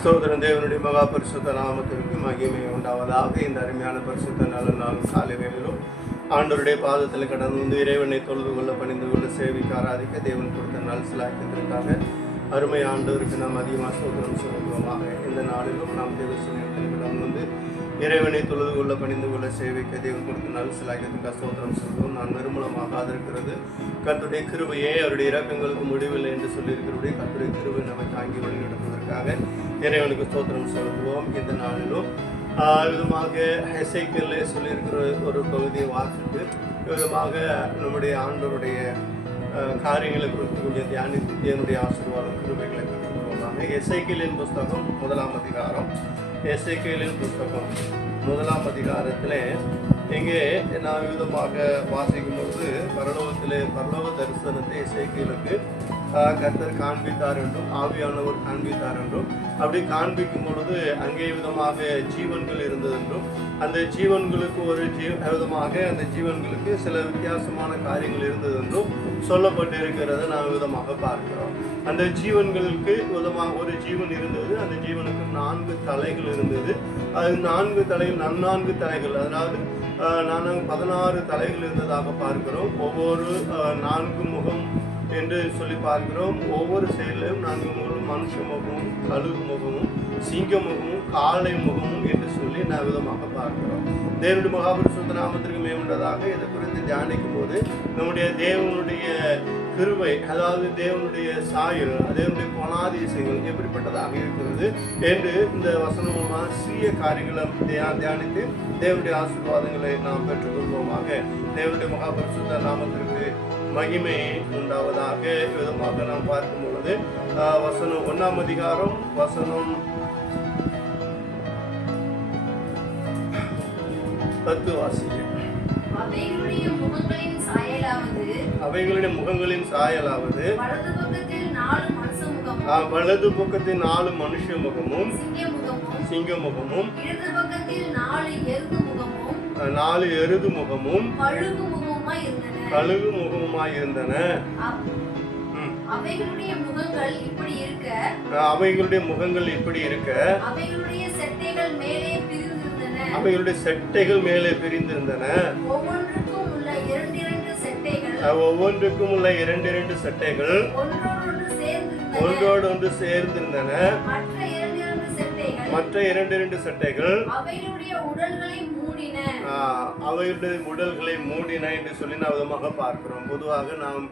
ஸ்தோத்திரம். தேவனுடைய மகா பரிசுத்த நாமத்திற்கு மகிமை உண்டாவதாக. இந்த அருமையான பரிசுத்த நல்ல நாளும் காலை வேளையிலும் ஆண்டவருடைய பாதத்தில் கடந்து வந்து இறைவனை தொழுது கொள்ள, பணிந்து கொள்ள, சேவிக்க, ஆராதிக்க தேவன் கொடுத்த நாள் சிலாக்கியதற்காக அருமை ஆண்டவருக்கு நாம் அதிகமாக ஸ்தோத்திரம் செலுத்துவோமாக. இந்த நாளிலும் நாம் தேவசனத்தில் கடந்து வந்து இறைவனை தொழுது கொள்ள, பணிந்து கொள்ள, சேவிக்க தேவன் கொடுத்த நாள் சிலாக்கியதற்காக ஸ்தோத்திரம் செலுத்துவோம். நான் நிர்மூலமாக இருக்கிறது கர்த்தருடைய கிருபையே, அவருடைய இரக்கங்களுக்கு முடிவில்லை என்று சொல்லியிருக்கிறபடி கர்த்தருடைய கிருபை நம்மை தாங்கி வழிநடத்துவதற்காக இறைவனுக்கு ஸ்தோத்திரம் செலுத்துவோம். இந்த நாளிலும் விதமாக எசேக்கியேல் சொல்லியிருக்கிற ஒரு பகுதியை வாசித்து விதமாக நம்முடைய ஆண்டவருடைய காரியங்களை குறித்து கொஞ்சம் தியானித்து தேவனுடைய ஆசீர்வாதம் கிருபைகளை பெற்றுக்கொள்வாங்க. எசேக்கியேலின் புஸ்தகம் 1ஆம் அதிகாரம். எசேக்கியேலின் புஸ்தகம் 1ஆம் அதிகாரத்தில் இங்கே நான் விதமாக வாசிக்கும் பொழுது பரலோக தரிசனத்தை எசேக்கியேலுக்கு கர்த்தர் காண்பித்தார் என்றும் ஆவியானவர் காண்பித்தார் என்றும், அப்படி காண்பிக்கும் பொழுது அங்கே விதமாக ஜீவன்கள் இருந்தது என்றும், அந்த ஜீவன்களுக்கு விதமாக அந்த ஜீவன்களுக்கு சில வித்தியாசமான காரியங்கள் இருந்தது என்றும் சொல்லப்பட்டு இருக்கிறத நாம் விதமாக பார்க்கிறோம். அந்த ஜீவன்களுக்கு விதமாக ஒரு ஜீவன் இருந்தது. அந்த ஜீவனுக்கு 4 தலைகள் இருந்தது. அது 4 தலைகள், அதாவது 16 தலைகள் இருந்ததாக பார்க்கிறோம். ஒவ்வொரு 4 முகம் என்று சொல்லி பார்க்கிறோம். ஒவ்வொரு செயலும் 4 முகம், மனுஷ முகமும், கழுகு முகமும், சிங்க முகமும், காளை முகமும் என்று சொல்லி நான் விதமாக பார்க்கிறோம். தேவனுடைய மகாபரிசுத்த நாமத்திற்கு மேம்பட்டதாக இதை குறித்து தியானிக்கும் போது நம்முடைய தேவனுடைய கிருபை, அதாவது தேவனுடைய சாயல், தேவனுடைய குணாதிசயங்கள் எப்படிப்பட்டதாக இருக்கிறது என்று இந்த வசனமாக சிறிய காரியங்களை தியானித்து தேவனுடைய ஆசீர்வாதங்களை நாம் பெற்றுக்கொள்வோமாக. தேவனுடைய மகாபரிசுத்த நாமத்திற்கு மகிமை உண்டாவதாக. விதமாக நாம் பார்க்கும் பொழுது வசனம் 1ஆம் அதிகாரம் வசனம் 10 வாசிக்கிறேன். அவைகளுடைய முகங்களின் சாயலாவது வலது பக்கத்தில் 4 மனுஷ முகமும், சிங்க முகமும், இடது பக்கத்தில் 4 எருது முகமும், கழுகு முகமுமாய் இருந்தன. அவைகளுடைய முகங்கள் இப்படி இருக்க அவைகளுடைய செட்டைகள் மேலே பிரிந்திருந்தன. ஒவ்வொன்றுக்கும் உள்ள 2 செட்டைகள் ஒன்றோடு சேர்ந்திருந்தன. மற்ற 2 செட்டைகள் அவைகளுடைய உடல்களை மூடின என்று சொல்லி நாம் விதமாக பார்க்கிறோம். பொதுவாக நாம்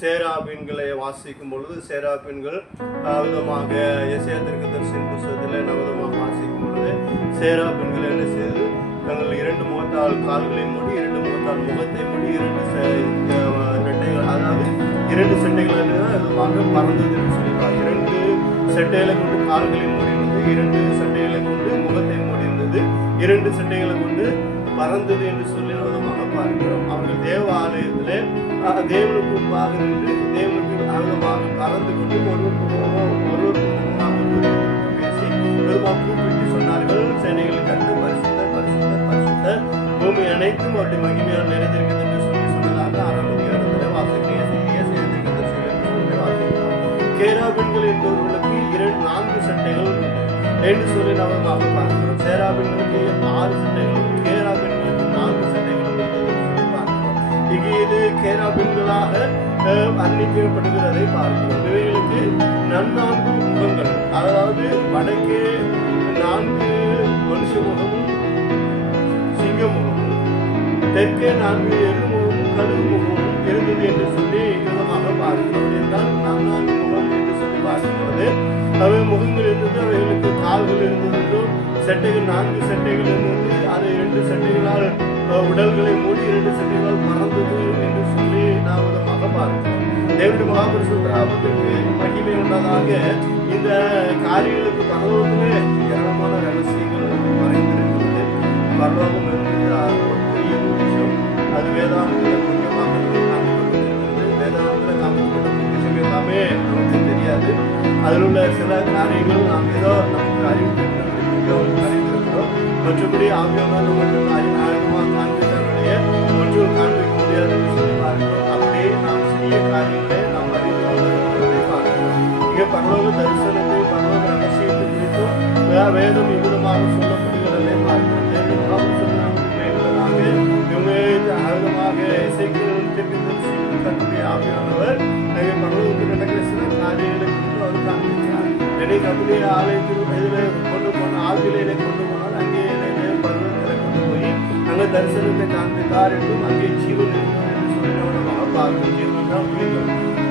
சேராபீன்களை வாசிக்கும் பொழுது சேராபீன்கள் விதமாக எசேயா தீர்க்கதரிசியின் புத்தகத்தில் நாம் விதமாக வாசிக்கும் பொழுது சேராபீன்கள் என்ன செய்து தங்கள் 2 முகத்தால் கால்களை மூடி, 2 முகத்தால் முகத்தை மூடி, 2 செட்டைகள், அதாவது 2 செட்டைகள் விதமாக பறந்தது என்று சொல்லியிருக்காங்க. 2 செட்டைகளை கொண்டு கால்களை மூடினது, 2 செட்டைகளை கொண்டு முகத்தை மூடியிருந்தது, 2 செட்டைகளை கொண்டு பறந்தது என்று சொல்லி விதமாக பார்க்கிறோம். அவர்கள் தேவ ஆலயத்திலே தேவனுக்கு முன்பாக நின்று தேவனுக்கு விதமாக பறந்து கொண்டு ஒருவர் பேசி விதமாக கூப்பிட்டு சொன்னார்கள், சேனைகள் கர்த்தர் பரிசுத்தர், பரிசுத்தர், பரிசுத்தர், பூமி அனைத்தும் அவருடைய மகிமையால் நிறைந்திருக்கிறது என்று சொன்னதாக 6ஆம் அதிகாரத்தில் வாசிக்கிறோம். கேராபீன்கள் என்பவர்களுக்கு 4 செட்டைகள் என்று சொல்லி நாம் பார்க்கிறோம். சேராபீன்களுக்கு 6 செட்டைகளும், கேராபீன்களுக்கு 4 செட்டைகளும் சொல்லி பார்க்கிறோம். இது கேராபீன்களாக அன்னிக்கப்படுகிறதை பார்க்கிறோம். இவைகளுக்கு 4 முகங்கள், அதாவது வடக்கே 4 மனுஷ முகமும், சிங்க முகமும், தெற்கே 4 எரு முகமும், கழுகு முகமும் இருந்தது என்று சொல்லி விதமாக பார்க்கிறோம். என்றால் 4 முகம் என்று சொல்லி பார்க்கிறது. அவை முகங்கள் இருந்தது, அவைகளுக்கு கால்கள் இருந்தது என்றும், செட்டைகள் 4 செட்டைகள் இருந்தது. அது 2 செட்டைகளால் உடல்களை மூடி, 2 செட்டைகளால் பறந்தது என்று சொல்லி நாம் விதமாக பார்க்கிறோம். தேவனுடைய மகாபரிசுத்த நாமத்திற்கு மகிமை உண்டதாக. இந்த காரியங்களுக்கு பரலோகத்திலே ஏராளமான ரகசியங்கள் மறைந்திருக்கிறது. பரலோகம் என்பது ஒரு பெரிய பொக்கிஷம். அது வேதாந்தத்தில் முக்கியமாக காமிக்கப்பட்டிருக்கிறது. வேதாந்தத்தில் காமிக்கப்பட்ட பொக்கிஷம் எல்லாமே நமக்கு தெரியாது. அதில் உள்ள சில காரியங்கள் நாம் ஏதோ நமக்கு அறிந்திருக்கிறோம். மற்றபடி ஆவியானவர் நம்மளுக்கு ஆழமாக காண்பித்தவருடைய மற்றும் காண்பிக்க முடியாது என்று சொல்லி பார்க்கிறோம். அப்படியே நாம் சிறிய காரியங்களை நாம் அறிந்து பார்க்கிறோம். இங்கே பரலோக தரிசனத்தை, பரலோக வேதம் இவ்விதமாக சொல்லப்படுகிறதை பார்க்கிறோம். கர்த்தருடைய ஆவியானவர் பரலோகத்தில் நடக்கிற சில காரியங்களை குறித்து அவர் காண்பிக்கிறார். கர்த்தருடைய ஆலயத்தில் கொண்டு போன ஆவியிலே கொண்டு போனால் அங்கே பருவத்தில் கொண்டு போய் அங்கே தரிசனத்தை காண்பித்தார் என்றும் அங்கே ஜீவன் இருந்தது என்று சொல்லி நம்ம பார்க்கிறோம். ஜீவன் தான்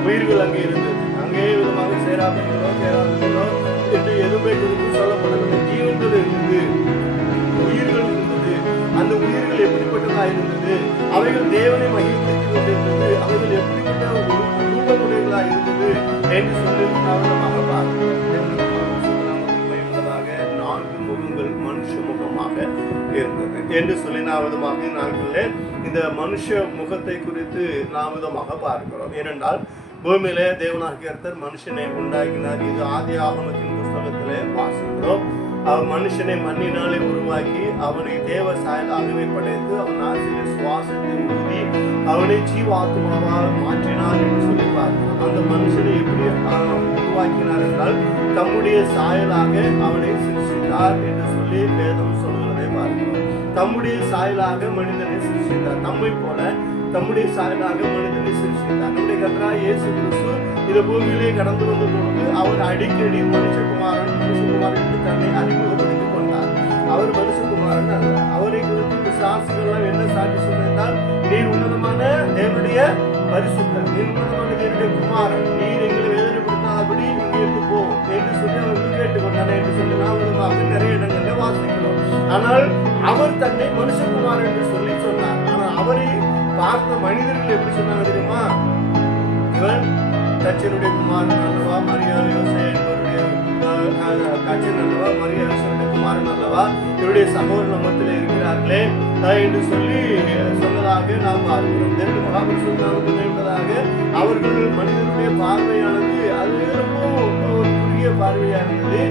உயிர்கள் அங்கே இருந்தது. அங்கே விதமாக சேராபங்களோ கேராபங்களோ என்று எதுவுமே குறித்து சொல்லப்படவில்லை. ஜீவன்கள் இருந்தது, உயிர்கள் இருந்தது. அந்த உயிர்கள் எப்படிப்பட்டதா இருந்தது, அவைகள் தேவனை மகிழ்ச்சி கொண்டிருந்தது, அவைகள் எப்படிப்பட்ட ரூபமுடையதா இருந்தது என்று சொல்லி நம்ம பார்க்கிறோம். நான்கு முகங்கள் மனுஷ முகமாக இருந்தது என்று சொல்லி நாவிதமாக நாட்களில் இந்த மனுஷ முகத்தை குறித்து நாவிதமாக பார்க்கிறோம். ஏனென்றால் பூமியிலே தேவனாகிய கர்த்தர் மனுஷனை உண்டாக்கினார். இது ஆதி ஆகமத்தின் புஸ்தகத்திலே வாசிக்கிறோம். அவர் மனுஷனை மண்ணினாலே உருவாக்கி அவனை தேவ சாயலாகவே படைத்து அவன் ஆசிரிய சுவாசத்தை ஊதி அவனை ஜீவாத்மாவாக மாற்றினார் என்று சொல்லி பார்க்கிறோம். அந்த மனுஷனை எப்படி உருவாக்கினார் என்றால் தம்முடைய சாயலாக அவனை சிருஷ்டித்தார் என்று சொல்லி வேதம் சொல்கிறதை பார்க்கிறோம். தம்முடைய சாயலாக மனிதனை சிருஷ்டித்தார். நம்மை போல தம்முடைய சாயலாக மனிதனை சிருஷ்டித்தார். நம்முடைய கர்த்தராகிய இயேசு கிறிஸ்து இந்த பூமியிலே கடந்து வந்த பொழுது அவர் அடிக்கடி மனுஷகுமாரன் என்று தன்னை அறிமுகப்படுத்திக் கொண்டார். அவர் மனுஷகுமாரன் அல்ல. அவரை குறித்து பிசாசுகள் என்ன சாட்சி சொன்னால், நீர் உன்னதமான தேவனுடைய பரிசுத்தர், நீர் உன்னதமான தேவனுடைய குமாரன், நீர் எங்களை வேதனைப்படுத்தாதபடி இங்கே இருந்து போ என்று சொல்லி அவர்கள் கேட்டுக்கொண்டார் என்று சொல்லி நாம் நிறைய இடங்களில் வாசிக்கிறோம். ஆனால் அவர் தன்னை மனுஷகுமாரன் என்று சொல்லி சொன்னார். ஆனால் அவரை பார்த்த மனிதர்கள் எப்படி சொன்னாங்க தெரியுமா? இவன் கச்சனுடைய குமாரன் அல்லவா, மரியாதை யோசேடைய கச்சன் அல்லவா, மரியாதை குமாரன் அல்லவா, இவருடைய சகோதர மத்தியில் இருக்கிறார்களே என்று சொல்லி சொன்னதாக நாம் பார்க்கிறோம். தேவனுடைய மகாபரிசுத்தம் என்பதாக அவர்கள் மனிதனுடைய பார்வையானது அது ரொம்ப ஒரு குறுகிய பார்வையா இருந்தது.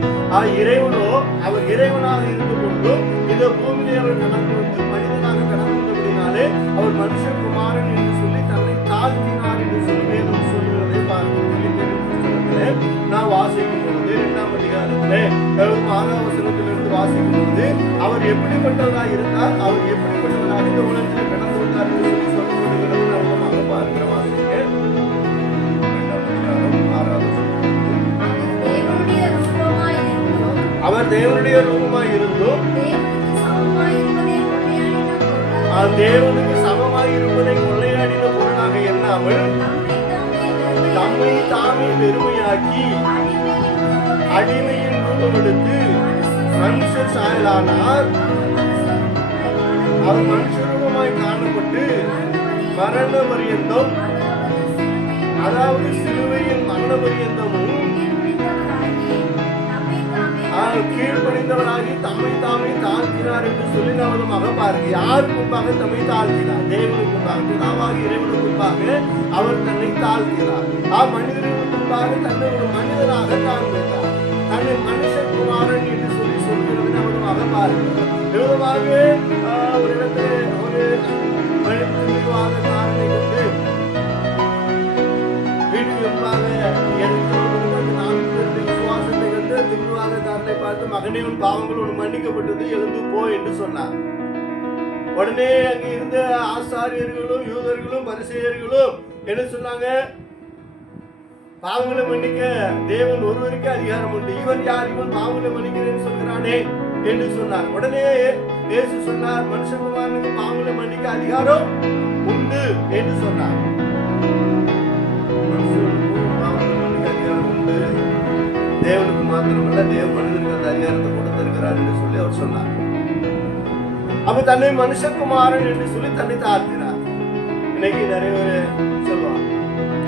இறைவனோ அவர் இறைவனாக இருந்த பொழுதும் இந்த பூமியை அவர் கடந்து வந்து மனிதனாக கடந்து வந்தபடினாலே அவர் மனுஷகுமாரன் என்று சொல்லி தன்னை தாழ்த்தினார் என்று சொல்லி வேதம் சொல்கிறதை பார்க்கிறோம். நான் வாசிக்கும் பொழுது 2ஆம் அதிகாரத்திலே 6ஆம் வசனத்திலிருந்து வாசிக்கும் பொழுது அவர் எப்படிப்பட்டவராக இருந்தார், அவர் எப்படிப்பட்டவராக இந்த உலகத்தில் கடந்து வந்தார் என்று சொல்லி சொல்லப்படுகிறது. நம்ம பார்க்கிற வாசிக்க 2ஆம் அதிகாரம் 6ஆம் அவர் தேவனுடைய ரூபமாய் இருந்தும் தேவனுக்கு சமமாய் இருப்பதை கொள்ளையாடின பொருளாக எண்ணாமல் தம்மை தாமே பெருமையாக்கி அடிமையின் ரூபம் எடுத்து மனுஷ சாயலானார். அவர் மனுஷ ரூபமாய் காணப்பட்டு மரண பரியந்தம், அதாவது சிலுவையின் மரண பரியந்தமும் கீழ்ப்படிந்தவராகி தம்மை தாமே தாழ்த்தினார் என்று சொல்லி நாமதாக பாருங்க. யாருக்கு முன்பாக தம்மை தாழ்த்தினார்? தேவனுக்கு முன்பாக, பிதாவாக இறைவனுக்கு முன்பாக அவர் தன்னை தாழ்த்தினார். மனிதர்களுக்கு முன்பாக தன்னை ஒரு மனிதனாக காண்பித்தார். தன்னை மனுஷகுமாரன் என்று சொல்லி சொல்கிறது நாமதாக பாருங்க. விரோதமாக ஒரு இடத்துல ஒரு திருவாத காரனை கொண்டு வீட்டுக்கு முன்பாக திருவாதக்காரனை பார்த்து, மகனே உன் பாவங்கள் உன் மன்னிக்கப்பட்டது, எழுந்து போ என்று சொன்னார். உடனே அங்க இருந்த ஆசாரியர்களும் யூதர்களும் பரிசேயர்களும் என்ன சொன்னாங்க? பாவங்களை மன்னிக்க தேவன் ஒருவருக்கு அதிகாரம் உண்டு, இவன் யார், இவன் பாவங்களை மன்னிக்கிறேன்னு சொல்கிறானே என்று சொன்னார். உடனே இயேசு சொன்னார், மனுஷகுமாரனுக்கு பாவங்களை மன்னிக்க அதிகாரம் உண்டு என்று சொன்னார். தேவனுக்கு மாத்திரமல்ல, தேவ மனிதனுக்கு அந்த அதிகாரத்தை கொடுத்திருக்கிறார் என்று சொல்லி அவர் சொன்னார். அப்ப தன்னை மனுஷகுமாரன் என்று சொல்லி தன்னை தாழ்த்தினார். இன்னைக்கு நிறைய பேர் சொல்லுவாங்க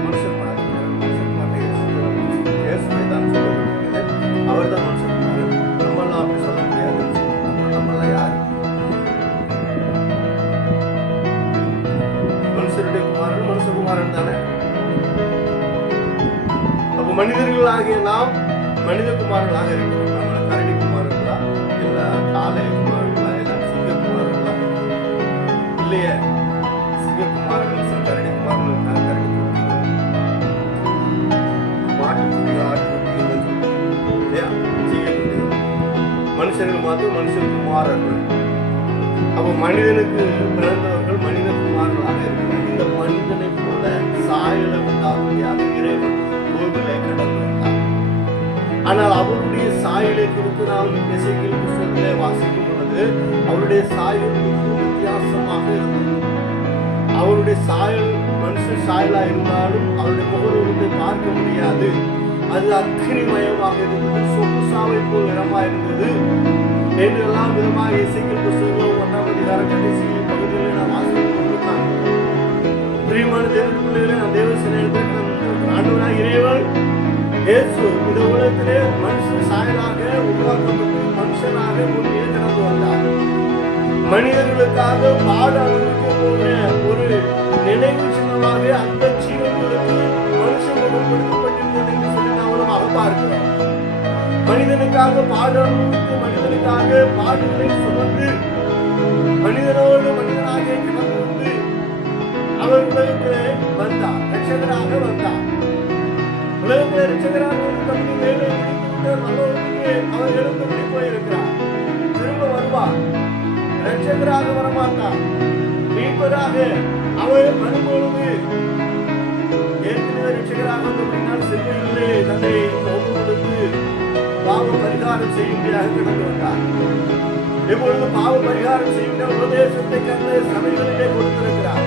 மனுஷகுமாரன், அவர் தான் மனுஷகுமாரன், நம்மளாம் அப்படி சொல்ல முடியாது. நம்மளாம் யாரு? மனுஷருடைய குமாரன் மனுஷகுமாரன் தானே. அப்ப மனிதர்களாகிய நாம் மனித குமாரர்களாக இருக்கிறோம். நம்ம கரடி குமாரர்களா, இல்ல காலை குமாரர்களா, இல்ல சிங்க குமாரர்களா? இல்லையே. சிங்க குமாரர்கள், கரடி குமாரர்கள், கரடி மாட்டு குட்டிகள், ஆட்டு குட்டிகள் இல்லையா? சிங்க குட்டிகள் மனுஷர்கள் மாத்திரம் மனுஷகுமாரர்கள். அப்ப மனிதனுக்கு பிறந்தவர்கள் மனித குமாரர்களாக இருக்கிறார். இந்த மனிதனை போல சாயல உண்டாகும்படியாக இறைவன் பூமியிலே கடந்து வந்தார். ஆனால் அவருடைய சாயலை குறித்து நாம் எசேக்கியேல் புத்தகத்திலே வாசிக்கும் பொழுது அவருடைய சாயல் மிகவும் வித்தியாசமாக இருந்தது. அவருடைய சாயல் மனுஷ சாயலா இருந்தாலும் அவருடைய முகரூபத்தை பார்க்க முடியாது. அது அக்கினிமயமாக இருந்தது, சொகுசாவை போல் நிறமாக இருந்தது என்றெல்லாம் விதமாக எசேக்கியேல் புத்தகம் 1ஆம் அதிகாரம் கடைசி பகுதியில் நாம் வாசித்துக் கொண்டிருக்காங்க. பிரியமான தேவனுடைய பிள்ளைகளே, நாம் தேவ சிலையிடத்தில் ஆண்டவராக இறைவன் இயேசு இந்த உலகத்திலே மனுஷ சாயலாக உருவாக்கப்பட்டு மனுஷனாக முன்னே கடந்து வந்தார். மனிதர்களுக்காக பாட அனுபவிக்க போகிற ஒரு நினைவு சின்னமாக அந்த ஜீவன்களுக்கு மனுஷன் கொடுக்கப்பட்டிருந்தது என்று சொல்லி நாம் பார்க்கிறோம். மனிதனுக்காக பாட அனுபவித்து மனிதனுக்காக பாடுகளை சுமந்து மனிதனோடு மனிதனாக கடந்து வந்து அவர் உலகத்திலே வந்தார், ரட்சகராக வந்தார். உலகத்திலே ரட்சகராக வந்து தம்முடைய வேலை முடித்துவிட்டு நல்லவர்களுக்கு அவர் எழுந்தபடி போயிருக்கிறார். திரும்ப வருவார். ரட்சகராக வரமாட்டார், மீட்பராக அவர் வரும்பொழுது ஏற்கனவே ரட்சகராக வந்தபடினால் சிலுவையிலே தன்னை ஒப்பு கொடுத்து பாவ பரிகாரம் செய்யும்படியாக கடந்து வந்தார். இப்பொழுது பாவ பரிகாரம் செய்கின்ற உபதேசத்தை கண்டு சபைகளிலே கொடுத்திருக்கிறார்.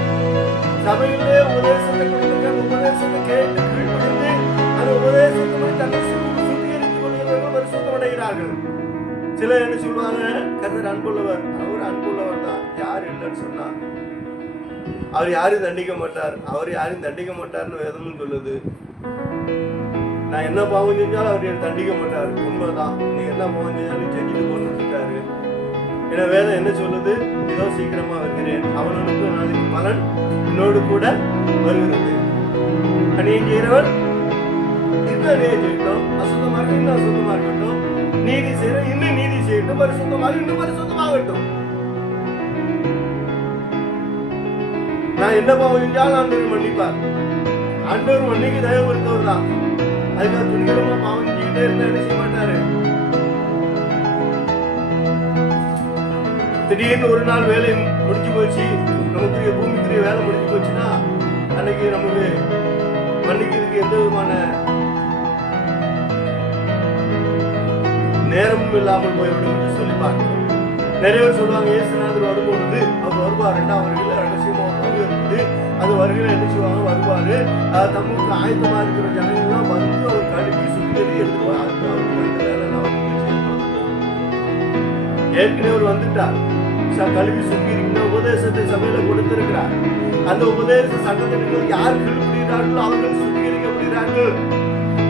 சபையிலே உபதேசத்தை கொடுத்திருக்கிற உபதேசத்தை கேட்டு கீழ்ப்படிந்து அந்த உபதேசத்தை தன்னை சுத்திகரித்துக் கொள்கிறவர்கள் பரிசுத்தம் அடைகிறார்கள். சிலர் என்ன சொல்வாங்க, கர்த்தர் அன்புள்ளவர். அவர் அன்புள்ளவர் தான், யார் இல்லைன்னு சொன்னா அவர் யாரையும் தண்டிக்க மாட்டார், அவர் யாரையும் தண்டிக்க மாட்டார்னு வேதமும் சொல்லுது. நான் என்ன பாவம் செஞ்சாலும் அவர் தண்டிக்க மாட்டார். உண்மைதான், நீ என்ன பாவம் செஞ்சாலும் செஞ்சுட்டு போட்டுட்டாரு. ஏன்னா வேதம் என்ன சொல்லுது, ஏதோ சீக்கிரமா வருகிறேன், அவனுக்கு நாளைக்கு பலன் என்னோடு கூட வருகிறது. அநீதி செய்கிறவன் இன்னும் அநீதி செய்யட்டும், அசுத்தமா இருக்க இன்னும் அசுத்தமா இருக்கட்டும், நீதி செய்யற இன்னும் நீதி செய்யட்டும், பரிசுத்தமாக இன்னும் பரிசுத்தமாகட்டும். நான் என்ன பாவம் செஞ்சாலும் ஆண்டவர் மன்னிப்பார். ஆண்டவர் மன்னிக்கு தயவு கொடுத்தவர் தான். அதுக்காக துணிகரமா பாவம் செஞ்சுக்கிட்டே இருந்தா என்ன செய்ய மாட்டாரு. திடீர்னு ஒரு நாள் வேலை முடிஞ்சு போச்சு, நமக்குரிய பூமிக்குரிய வேலை முடிஞ்சு போச்சுன்னா அன்னைக்கு நமக்கு மன்னிக்கிறதுக்கு எந்த விதமான நேரமும் இல்லாமல் போய்விடும் என்று சொல்லி பார்க்கிறோம். நிறைய பேர் சொல்லுவாங்க, இயேசுநாதர் வரும்பொழுது அவர் வருவார், ரெண்டாம் வருகையில ரகசியமா வருகை இருக்குது. அது வருகையில என்ன செய்வாங்க, வருவாரு, தமக்கு ஆயத்தமா இருக்கிற ஜனங்கள்லாம் வந்து அவர் கழுவி சுத்தி எடுத்துருவார். ஏற்கனவே அவர் வந்துட்டார், கல்வி சுத்தி இருக்கிற உபதேசத்தை சபையில கொடுத்திருக்கிறார். அந்த உபதேச சட்டத்திற்கு யார் கீழ்படுகிறார்களோ அவர்கள் சுத்திகரிக்கப்படுகிறார்கள்.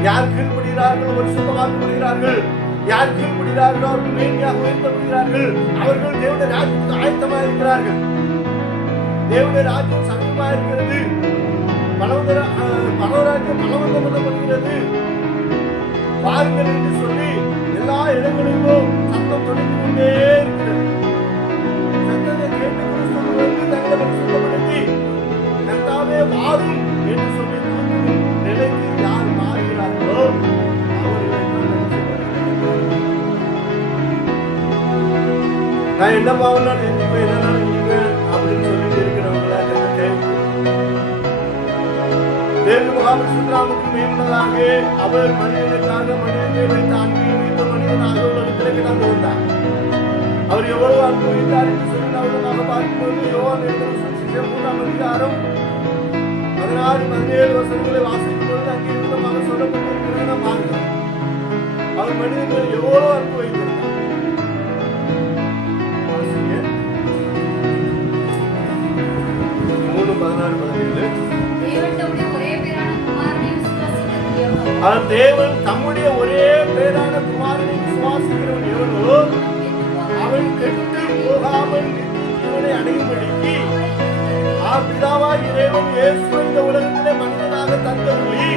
யார் கீழ்படுகிறார்கள் அவர் சுத்தமாக்கப்படுகிறார்கள். யார் கீழ்படுகிறார்களோ அவர்கள் மேன்மையாக உயர்த்தப்படுகிறார்கள். அவர்கள் தேவனுடைய ராஜ்யத்துக்கு ஆயத்தமா இருக்கிறார்கள். தேவனுடைய ராஜ்யம் சமீபமா இருக்கிறது. பலவராஜ்யம் பலவந்தப்படுகிறது. பாருங்கள் என்று சொல்லி எல்லா இடங்களிலும் சத்தம் தொடங்கி கொண்டே இருக்கிறது. சத்தத்தை கேட்டு கிறிஸ்துவுக்கு தங்களை பரிசுத்தப்படுத்தி கர்த்தாவே வாரும் என்று சொல்லி நிலைக்கு யார் மாறுகிறார்களோ அவர்களை நான் என்ன பாவம் செஞ்சுப்பேன், என்ன செஞ்சுப்பேன் அப்படின்னு சொல்லிட்டு இருக்கிறவங்கள தேர்வு மகாபரிசுத்தராமத்துக்கு மேம்பட்டதாக அவர் மனிதனுக்காக மனிதனை வைத்த அன்பில் வைத்த மனிதனாக உலகத்திலே கடந்து வந்தார். அவர் எவ்வளவு அன்பு வைத்தார் என்று சொல்லி நாம் பார்க்கும்போது யோவான் எழுதின சுவிசேஷம் 3ஆம் அதிகாரம் 16-17 வசனங்களை வாசிக்கும் பொழுது அங்கே விதமாக சொல்லப்பட்டிருக்கிறத நாம் பார்க்கிறோம். அவர் மனிதர்கள் எவ்வளவு அன்பு வைத்திருந்தார். 3:16-17 தேவன் தம்முடைய ஒரே பேரான குமாரனை விசுவாசிக்கிறவன் எவனோ அவன் கெட்டு போகாமல் நித்திய ஜீவனை அடையும்படிக்கு பிதாவாகிய இறைவன் இயேசு இந்த உலகத்திலே மனிதனாக தந்தருளி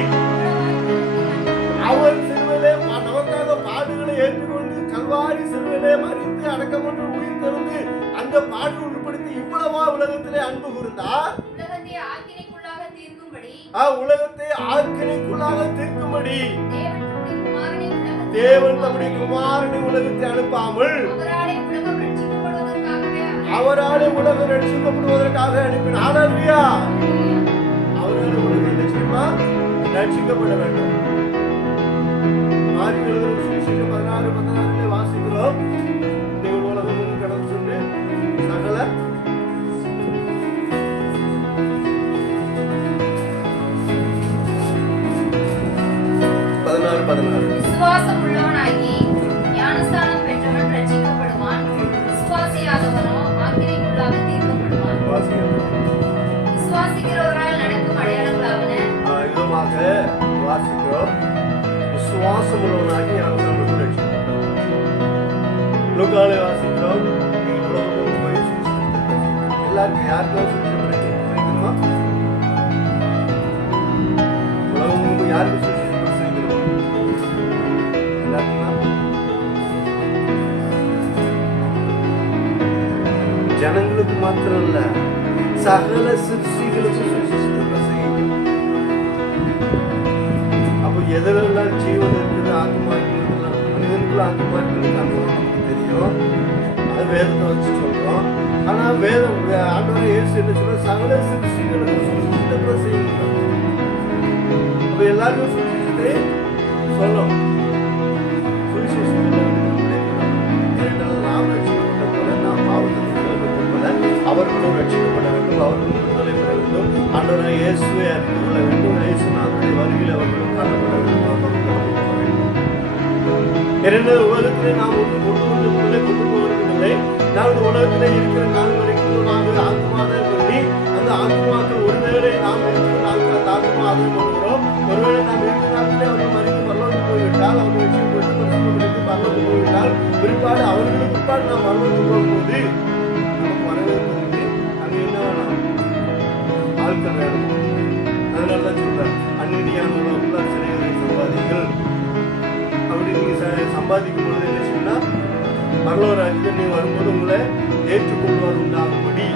அவர் சிலுவையிலே நமக்காக பாடுகளை ஏற்றுக்கொண்டு கல்வாரி சிலுவையிலே மரித்து அடக்கமன்று உயிர் தெழுந்து அந்த பாடு உட்படுத்தி இவ்வளவா உலகத்திலே அன்பு கூர்ந்தார். உலகத்தை ஆக்கினைக்குள்ளாக தீர்க்கும்படி தேவன் தம்முடைய குமாரனை உலகத்தை அனுப்பாமல் அவராலே உலகம் ரட்சிக்கப்படுவதற்காக அனுப்பினார். ஹல்லேலூயா. அவராலே உலகம் நிச்சயமா ரட்சிக்கப்பட வேண்டும். மார்க் எழுதின சுவிசேஷம் 16:16 வாசிக்கிறோம். நீங்கள் உலகமும் கடந்து சென்று சகல 16:16 விசுவாசம் உள்ளவனாகி ஞானஸ்நானம் பெற்றவன் ரட்சிக்கப்படுவான், விசுவாசியாதவனோ ஆக்கினைக்குள்ளாக தீர்க்கப்படுவான். விசுவாசிக்கிறவரால் நடக்கும் அடையாளங்களாவன விதமாக வாசிக்கிறோம். விசுவாசம் உள்ளவனாகி ஞானஸ்நானம் பெற்று ரட்சிக்கப்படுவான். லூக்காவிலே வாசிக்கிறோம். உலகமும் போய் எல்லாருக்கும் யாருக்கும் தெரியுமா? உலகமும் யாருக்கு ஜனங்களுக்கு மாத்திரம் இல்ல, சகல சிருஷ்டிகளுக்கும் அப்போ எதெல்லாம் ஜீவன் இருக்குது, ஆத்மா இருக்குதுலாம் மனிதனுக்குள்ள ஆத்மா இருக்குது நமக்கு தெரியும். அது வேதத்தை வச்சு சொல்றோம். ஆனா வேதம் ஆண்டவரே இயேசு என்ன சொல்ற, சகல சிருஷ்டிகளுக்கும் சுவிசேஷத்தை செய்யுங்க. அப்ப எல்லாருக்கும் சுவிசேஷத்தை சொல்லணும். அவர்களும் ரட்சிக்கப்பட வேண்டும், அவர்களும் விடுதலை பெற வேண்டும், ஆண்டவராகிய இயேசுவை அறிந்து கொள்ள வேண்டும், இயேசுநாதருடைய வருகையில் அவர்களும் காணப்பட வேண்டும். இரண்டாவது, உலகத்திலே நாம் ஒன்று கொண்டு போவதில்லை. நாம் இந்த உலகத்திலே இருக்கிற நாள் வரைக்கும் ஆத்மாதான் பண்ணி அந்த ஆத்மாக்கள் ஒருவேளை நாம் இருக்கிற நாளுக்கு அந்த ஆத்மா ஆதரவு பண்ணுகிறோம். ஒருவேளை நாம் இருக்கிற நாட்டிலே அவர்கள் மறித்து பரலோகம் போய்விட்டால், அவர்கள் ரட்சிக்கப்பட்டு பரிசுத்தப்பட்டு பரலோகம் போய்விட்டால், பிற்பாடு அவர்களுக்கு பிற்பாடு நாம் பரலோகம் போகும்போது ஆட்கள் வேணும். அதனாலதான் சொல்றேன், அந்நிதியான உலகத்துல சிலைகளை சம்பாதிகள். அப்படி நீங்க சம்பாதிக்கும் பொழுது என்ன சொன்னா, பரலோகராஜ்யத்தில் நீங்க வரும்போது உங்களை ஏற்றுக்கொள்வார் உண்டாகும்படி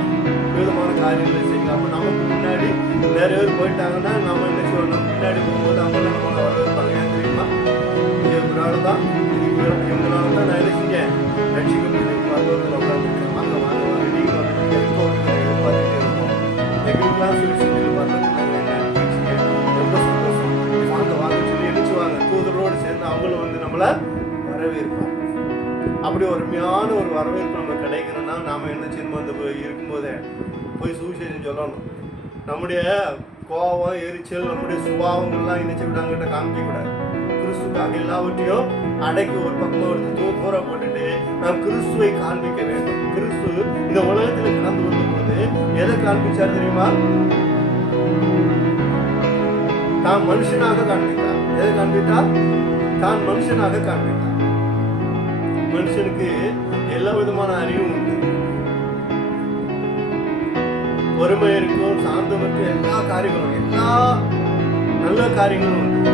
விதமான காரியங்களை செய்யுங்க. அப்ப நமக்கு முன்னாடி நிறைய பேர் போயிட்டாங்கன்னா நம்ம என்ன சொல்லணும், பின்னாடி போகும்போது அவங்க நம்மளால வரவேற்பாங்க. ஏன் தெரியுமா? இவங்களாலதான் இவங்களாலதான் நான் என்ன செஞ்சேன், ரட்சிக்கப்பட்டு பரலோகத்தில் உட்காந்துருக்கேன். வாங்க வாங்க வாங்க, நீங்க எதிர்பார்த்துட்டே இருப்போம். எங்களுக்கெல்லாம் சொல்லி செஞ்சு பார்த்தா ரொம்ப சந்தோஷம். வாங்க வாங்க சொல்லி எழுச்சுவாங்க. தூதரோடு சேர்ந்து அவங்களும் வந்து நம்மளை வரவேற்பாங்க. அப்படி ஒருமையான ஒரு வரவேற்பு நம்ம கிடைக்கணும்னா நாம என்ன செய்யணும், அந்த இருக்கும்போதே போய் சுவிசேஷம் சொல்லணும். நம்முடைய கோபம், எரிச்சல், நம்முடைய சுபாவங்கள்லாம் என்ன செய்விடாங்கிட்ட காமிக்க கூடாது. கிறிஸ்துக்காக எல்லாவற்றையும் அடக்கி ஒரு பக்கமா எடுத்து தூர போட்டுட்டு நாம் கிறிஸ்துவை காண்பிக்க வேண்டும். கிறிஸ்து இந்த உலகத்துல கடந்து வந்த பொழுது எதை காண்பிச்சார் தெரியுமா? தான் மனுஷனாக காண்பித்தார். எதை காண்பித்தார்? தான் மனுஷனாக காண்பித்தார். மனுஷனுக்கு எல்லா விதமான அறிவும் உண்டு, பொறுமை இருக்கும், சாந்தம் இருக்கும், எல்லா காரியங்களும் எல்லா நல்ல காரியங்களும் உண்டு.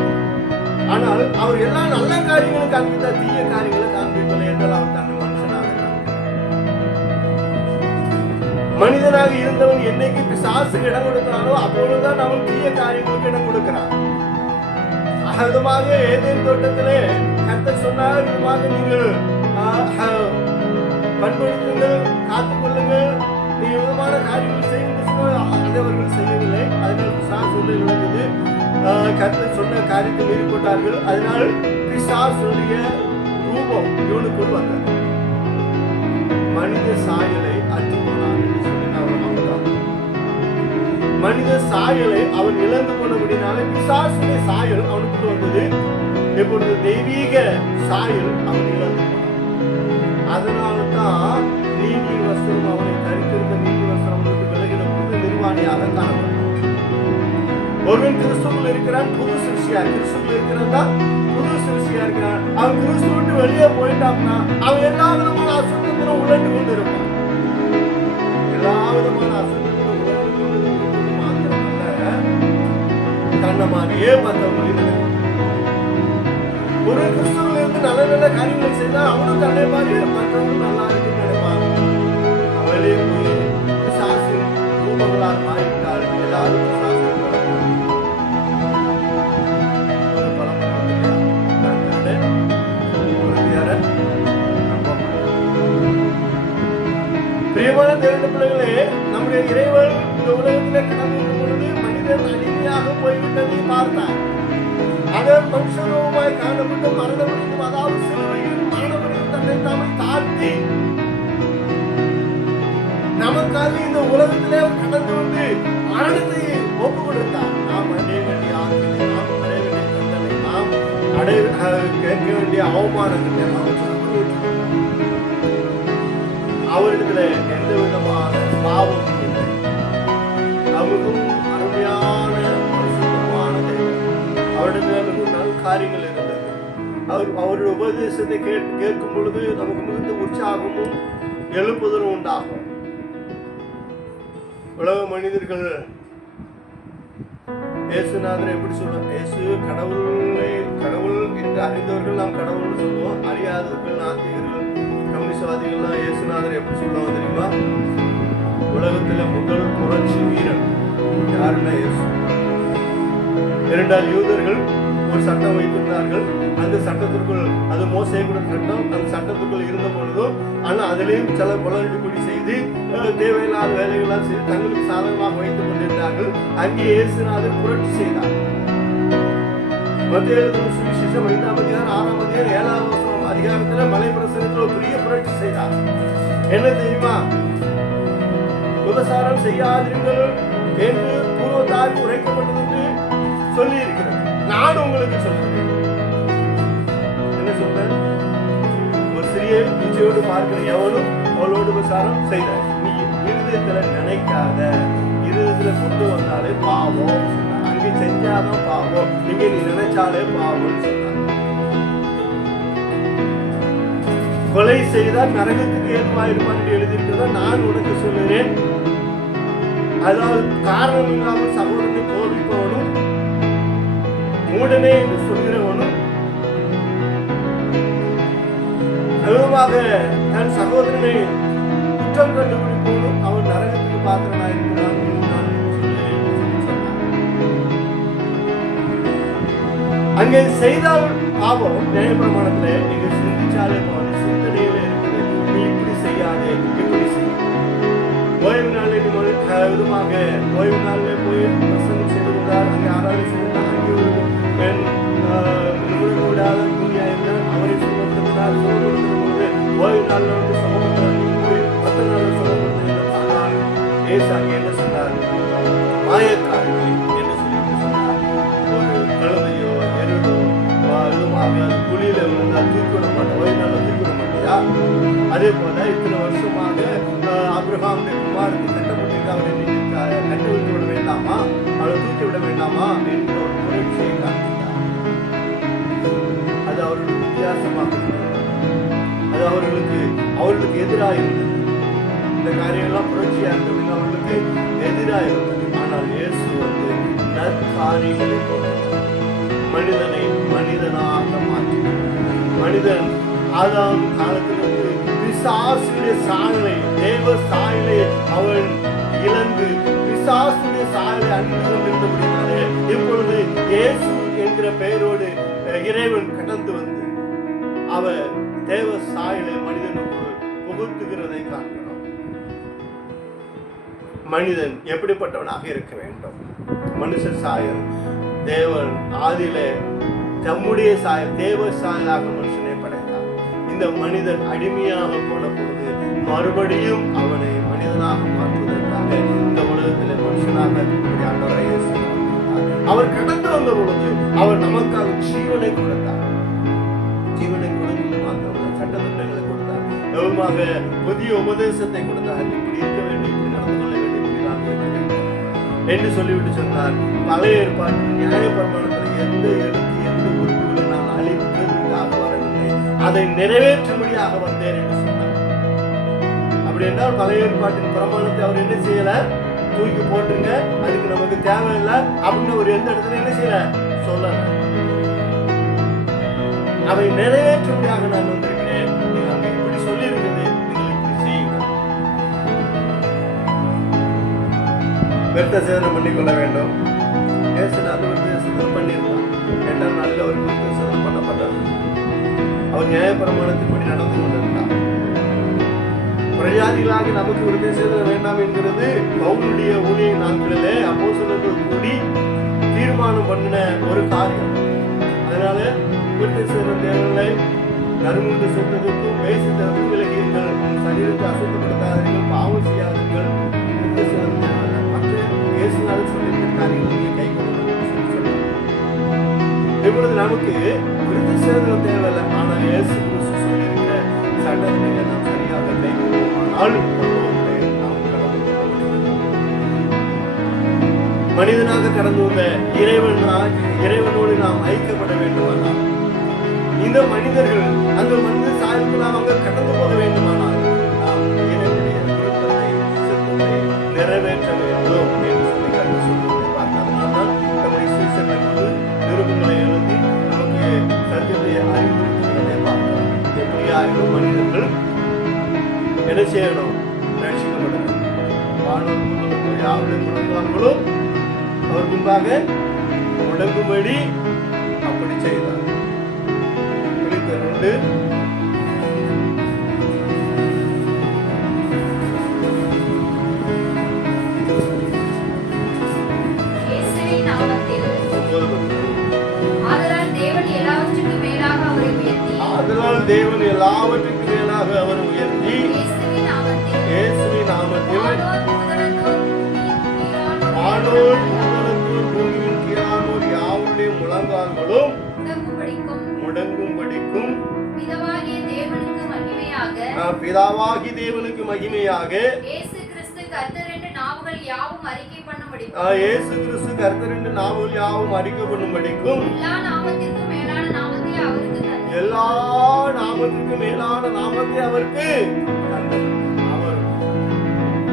ஆனால் அவர் எல்லா நல்ல காரியங்களும் காண்பித்தார், தீய காரியங்களை காண்பிக்கவில்லை என்றால் அவர் தன்னை மனுஷனாக மனிதனாக இருந்தவன் என்னைக்கு பிசாசுக்கு இடம் கொடுக்கிறானோ அப்பொழுதுதான் அவன் தீய காரியங்களுக்கு இடம் கொடுக்கிறான். விதமாக ஏதேன் தோட்டத்திலே கர்த்தர் சொன்னார், விதமாக நீங்கள் பண்படுத்துங்கள், காத்துக்கொள்ளுங்கள், நீங்க விதமான காரியங்கள் செய்யுங்கள். அதை அவர்கள் செய்யவில்லை. அதனால் பிசாசு சொல்லில் விழுந்தது. கர்த்தர் சொன்ன காரியத்தை மீறி போட்டார்கள். அதனால் பிசாசுடைய ரூபம் இவனுக்குள் வந்தது. மனித சாயலை அற்றுப்போனான் என்று சொல்லி அவர் நம்பலாம். மனித சாயலை அவன் இழந்து போனபடினால பிசாசுடைய சாயல் அவனுக்குள் வந்தது. இப்பொழுது தெய்வீக சாயல் அவன் இழந்து போனான். அதனால்தான் நீதி வஸ்திரம் அவனை தரித்திருந்த நீதி வஸ்திரம் அவனுக்கு விலகின பொழுது நிர்வாணியாக காணப்பட்டான். ஒருவன் கிறிஸ்துவுக்குள் இருக்கிறான், புது சிருஷ்டியா. கிறிஸ்துவுக்குள் இருக்கிறதா புது சிருஷ்டியா இருக்கிறான். அவன் கிறிஸ்து விட்டு வெளியே போயிட்டான்னா அவன் எல்லா விதமான அசுத்தத்திலும் உழண்டு கொண்டு இருப்பான். எல்லா விதமான அசுத்தத்திலும் உழண்டு கொண்டு மாத்திரமல்ல, தன்னை மாதிரியே மற்றவங்க ஒரு கிறிஸ்துவில் இருந்து நல்ல நல்ல காரியங்கள் செய்தா அவனும் தன்னை மாதிரியே மற்றவங்க நல்லா இருக்குன்னு நினைப்பான். அவளே போய் பிசாசின் ரூபங்களால் மாறிவிட்டால் எல்லாரும் பிள்ளைகளே, நம்முடைய இறைவன் இந்த உலகத்திலே கடந்து பொழுது மனிதன் அடிமையாக போய்விட்டதை பார்த்தார். அவர் மனுஷரூபமாய் காணப்பட்டு மரணம், அதாவது சிலுவையில் மரணம் தன்னை தாமே தாழ்த்தி நமக்காக இந்த உலகத்திலே கடந்து வந்து மரணத்தை ஒப்பு கொடுத்தார். நாம் அடைய வேண்டிய ஆக்கினை, நாம் அடைய வேண்டிய தண்டனை, நாம் கேட்க வேண்டிய அவமானங்களை அவரிடத்துல எந்த விதமான பாவம் இல்லை. அவருக்கும் அருமையான பரிசுத்தமானது, அவரிடத்துல மிகவும் நல்ல காரியங்கள் இருந்தது. அவருடைய உபதேசத்தை கேட்கும் பொழுது நமக்கு மிகுந்த உற்சாகமும் எழுப்புதலும் உண்டாகும். உலக மனிதர்கள் இயேசுநாதரை எப்படி சொல்லுவோம்? இயேசு கடவுள் என்று அறிந்தவர்கள் நாம் கடவுள்னு சொல்லுவோம். அறியாதவர்கள், நாத்திகர்கள், கம்யூனிஸ்ட்வாதிகள்லாம் இயேசுநாதரை எப்படி சொல்லுவாங்க தெரியுமா? உலகத்துல முதல் புரட்சி வீரன் யாருன்னா இயேசு. இரண்டால் யூதர்கள் ஒரு சட்டம் வைத்திருந்தார்கள். அந்த சட்டத்திற்குள், அது மோசே கூட சட்டம், அந்த சட்டத்திற்குள் இருந்த பொழுதும் ஆனா அதிலையும் சில குளறுபடி செய்து தேவையில்லாத வேலைகளால் செய்து தங்களுக்கு சாதகமாக வைத்துக் கொண்டிருந்தார்கள். அங்கே இயேசுநாதர் புரட்சி செய்தார். மத்திய சுவிசேஷம் 5ஆம் அதிகாரம் 6ஆம் அதிகாரம் 7ஆம் அதிகாரத்துல மலை பிரசனத்தில் ஒரு பெரிய புரட்சி செய்தார். என்ன தெரியுமா? விபசாரம் செய்யாதீர்கள் என்று பூர்வத்தாருக்கு உரைக்கப்பட்டது என்று சொல்லி இருக்கிறது. நான் உங்களுக்கு சொல்றேன். என்ன சொல்றேன்? ஒரு சிறிய இச்சையோடு பார்க்கிற எவனும் அவளோடு விசாரம் செய்தார். நீ இருதயத்துல நினைக்காத, இருதயத்துல கொண்டு வந்தாலே பாவம். அங்கே செஞ்சாதான் பாவம், இங்க நீ நினைச்சாலே பாவம் சொன்னார். கொலை செய்தால் நரகத்துக்கு ஏதுவாயிருப்பான் என்று எழுதியிருக்கிறத நான் உனக்கு சொல்லுகிறேன். அதாவது காரணம் இல்லாமல் சகோதரனை கோபிப்பவனும் மூடனே என்று சொல்கிறவனும் அதுவாக தன் சகோதரனை குற்றம் கண்டுபிடிப்பவனும் அவன் நரகத்துக்கு பாத்திரனாயிருக்கிறான். அங்கே செய்தால் பாவம் நியாயப்பிரமாணத்துல நீங்க சிந்திச்சாலே பாவம், சிந்தனையில இருக்குது. நீ இப்படி செய்யாதே, இப்படி செய்ய. ஓய்வு நாளில் விதமாக ஓய்வு நாளில் போய் பிரசங்கம் செய்து கொண்டார். அங்கே ஆராய்ச்சி செய்தார். அங்கே ஒரு பெண் கூடாத கூலியா இருந்தால் அவரை சுமத்தினார். ஓய்வு நாளில் வந்து சமூகத்தில் போய் 10 நாள் சமூகத்தில் ஏசு அங்கே என்ன சொன்னார்? மாயக்காரர்கள் என்று சொல்லி சொன்னார். ஒரு கழுதையோ எருதோ விதமாக அது குழியில இருந்தால் தூக்கிவிட மாட்டோம். ஓய்வு நாளில் தூக்கிவிட மாட்டியா? அதே போல இத்தனை வருஷமாக ஆபிரகாமுடைய குமாரத்தை கட்டப்பட்டிருக்க அவரை நீங்கள் கட்டி விட்டு விட வேண்டாமா, அவளை தூக்கி விட வேண்டாமா என்ற ஒரு புரட்சியை காண்பித்தார். அது அவர்களுக்கு வித்தியாசமாக இருந்தது. அது அவர்களுக்கு எதிராக இருந்தது. இந்த காரியெல்லாம் புரட்சியா இருந்தது, அவர்களுக்கு எதிராக இருந்தது. ஆனால் இயேசு வந்து நற்காரியங்களை மனிதனை மனிதனாக மாற்றினார். மனிதன் ஆதாம் காலத்திலிருந்து பிசாசுடைய சாயலை, தேவ சாயலை அவன் இழந்து பிசாசுடைய சாயலை அணிந்து கொண்டிருந்தபடினாலே இப்பொழுது இயேசு என்கிற பெயரோடு இறைவன் கடந்து வந்து அவர் தேவ சாயலை மனிதனுக்குள் புகுத்துகிறதை காண்கிறோம். மனிதன் எப்படிப்பட்டவனாக இருக்க வேண்டும்? மனுஷ சாயல் தேவன் ஆதியிலே தம்முடைய சாயல் தேவ சாயலாக மனுஷனை படைத்தார். இந்த மனிதன் அடிமையாக போன பொழுது மறுபடியும் அவனை மனிதனாக மாற்றுவதற்காக இந்த உலகத்தில் மனுஷனாக அவர் கடந்து வந்த பொழுது அவர் நமக்காக ஜீவனை கொடுத்தார். ஜீவனை கொடுத்து மாத்திரம் சட்டத்திட்டங்களை கொடுத்தார். எவ்வளவாக புதிய உபதேசத்தை கொடுத்தார். இப்படி இருக்க வேண்டும், இப்படி நடந்து கொள்ள வேண்டும், இப்படி இருக்க வேண்டும் என்று சொல்லிவிட்டு சொன்னார். பழைய ஏற்பாடு நியாயப்பிரமாணத்தில் எந்த எழுத்து எந்த உறுப்புகளை நான் அழிப்பதற்காக வரவில்லை, அதை நிறைவேற்றும்படியாக வந்தேன் என்று சொன்னார். அப்படி என்றால் பழைய ஏற்பாட்டின் பிரமாணத்தை அவர் என்ன செய்யல? தூக்கி போட்டுங்க, அதுக்கு நமக்கு தேவையில்லை அப்படின்னு ஒரு எந்த இடத்துல என்ன செய்யல? சொல்லல. அதை நிறைவேற்றும்படியாக நான் வந்திருக்கிறேன். நீங்க அங்க இப்படி சொல்லி இருக்குது, நீங்கள் இப்படி செய்யுங்க. விருத்த சேதனம் பண்ணிக்கொள்ள வேண்டும். பண்ணியிருந்தான். 2ஆம் நாளில் அவர் விருத்த சேதனம் பண்ணப்பட்டார். அவர் நியாயப்பிரமாணத்தின்படி நடந்து கொண்டிருந்தார். பிரஜாதிகளாக நமக்கு விருது செய்ய வேண்டாம் என்கிறது பவுலுடைய ஊழிய நாட்களிலே அப்போஸ்தலர்கள் கூடி தீர்மானம் பண்ணின ஒரு காரியம். அதனால விருது செய்ய தேவையில்லை. நறுமுண்டு சென்றதுக்கும் வேசித்ததுக்கும் விலகியுங்கள், சரீரத்தை அசுத்தப்படுத்தாதீர்கள், பாவம் செய்யாதீர்கள், மற்ற இயேசுநாதர் சொல்லியிருக்கிற காரியங்களை கை கொண்டு. இப்பொழுது நமக்கு விருது சேதனம் தேவையில்லை. ஆனால் இயேசு கிறிஸ்து சொல்லியிருக்கிற சட்டத்தை நாம் சரியாக கை கொள்வோமானால் மனிதனாக கடந்து வந்த இறைவனோடு நாம் ஐக்கியப்பட வேண்டுமானால், இந்த மனிதர்கள் அந்த மனித சாயலுக்கு நாம் அங்க கடந்து போக வேண்டுமானால் நாம் இறைவனுடைய விருப்பத்தை சித்தத்தை நிறைவேற்ற வேண்டும் என்று சொல்லி கண்டு சொல்லுவதை பார்த்தால் நம்முடைய சுவிசேஷத்திற்கு நிருபங்களை எழுதி நமக்கு சத்தியத்தை அறிவுறுத்துவதை பார்க்கலாம். எப்படியாயிரம் மனிதர்கள் என்ன செய்யணும்? ரட்சிக்கப்படணும். வானோர் யாருடைய முழங்கால்களோ அவர் முன்பாக முடங்கும்படி அப்படி செய்தார். ஆதலால் தேவன் எல்லாவற்றுக்கும் மேலாக அவரை உயர்த்தி இயேசுவின் நாமத்தில் வானோர் பூதலத்தோர் பூமியின் கீழானோர் யாவருடைய முழங்கால்களும் முடங்கும்படிக்கும் பிதாவாகி தேவனுக்கு மகிமையாக இயேசு கிறிஸ்து கர்த்தர் என்று நாவுகள் யாவும் அறிக்கை பண்ணும்படிக்கும் எல்லா நாமத்திற்கும் மேலான நாமத்தை அவருக்கு அவர்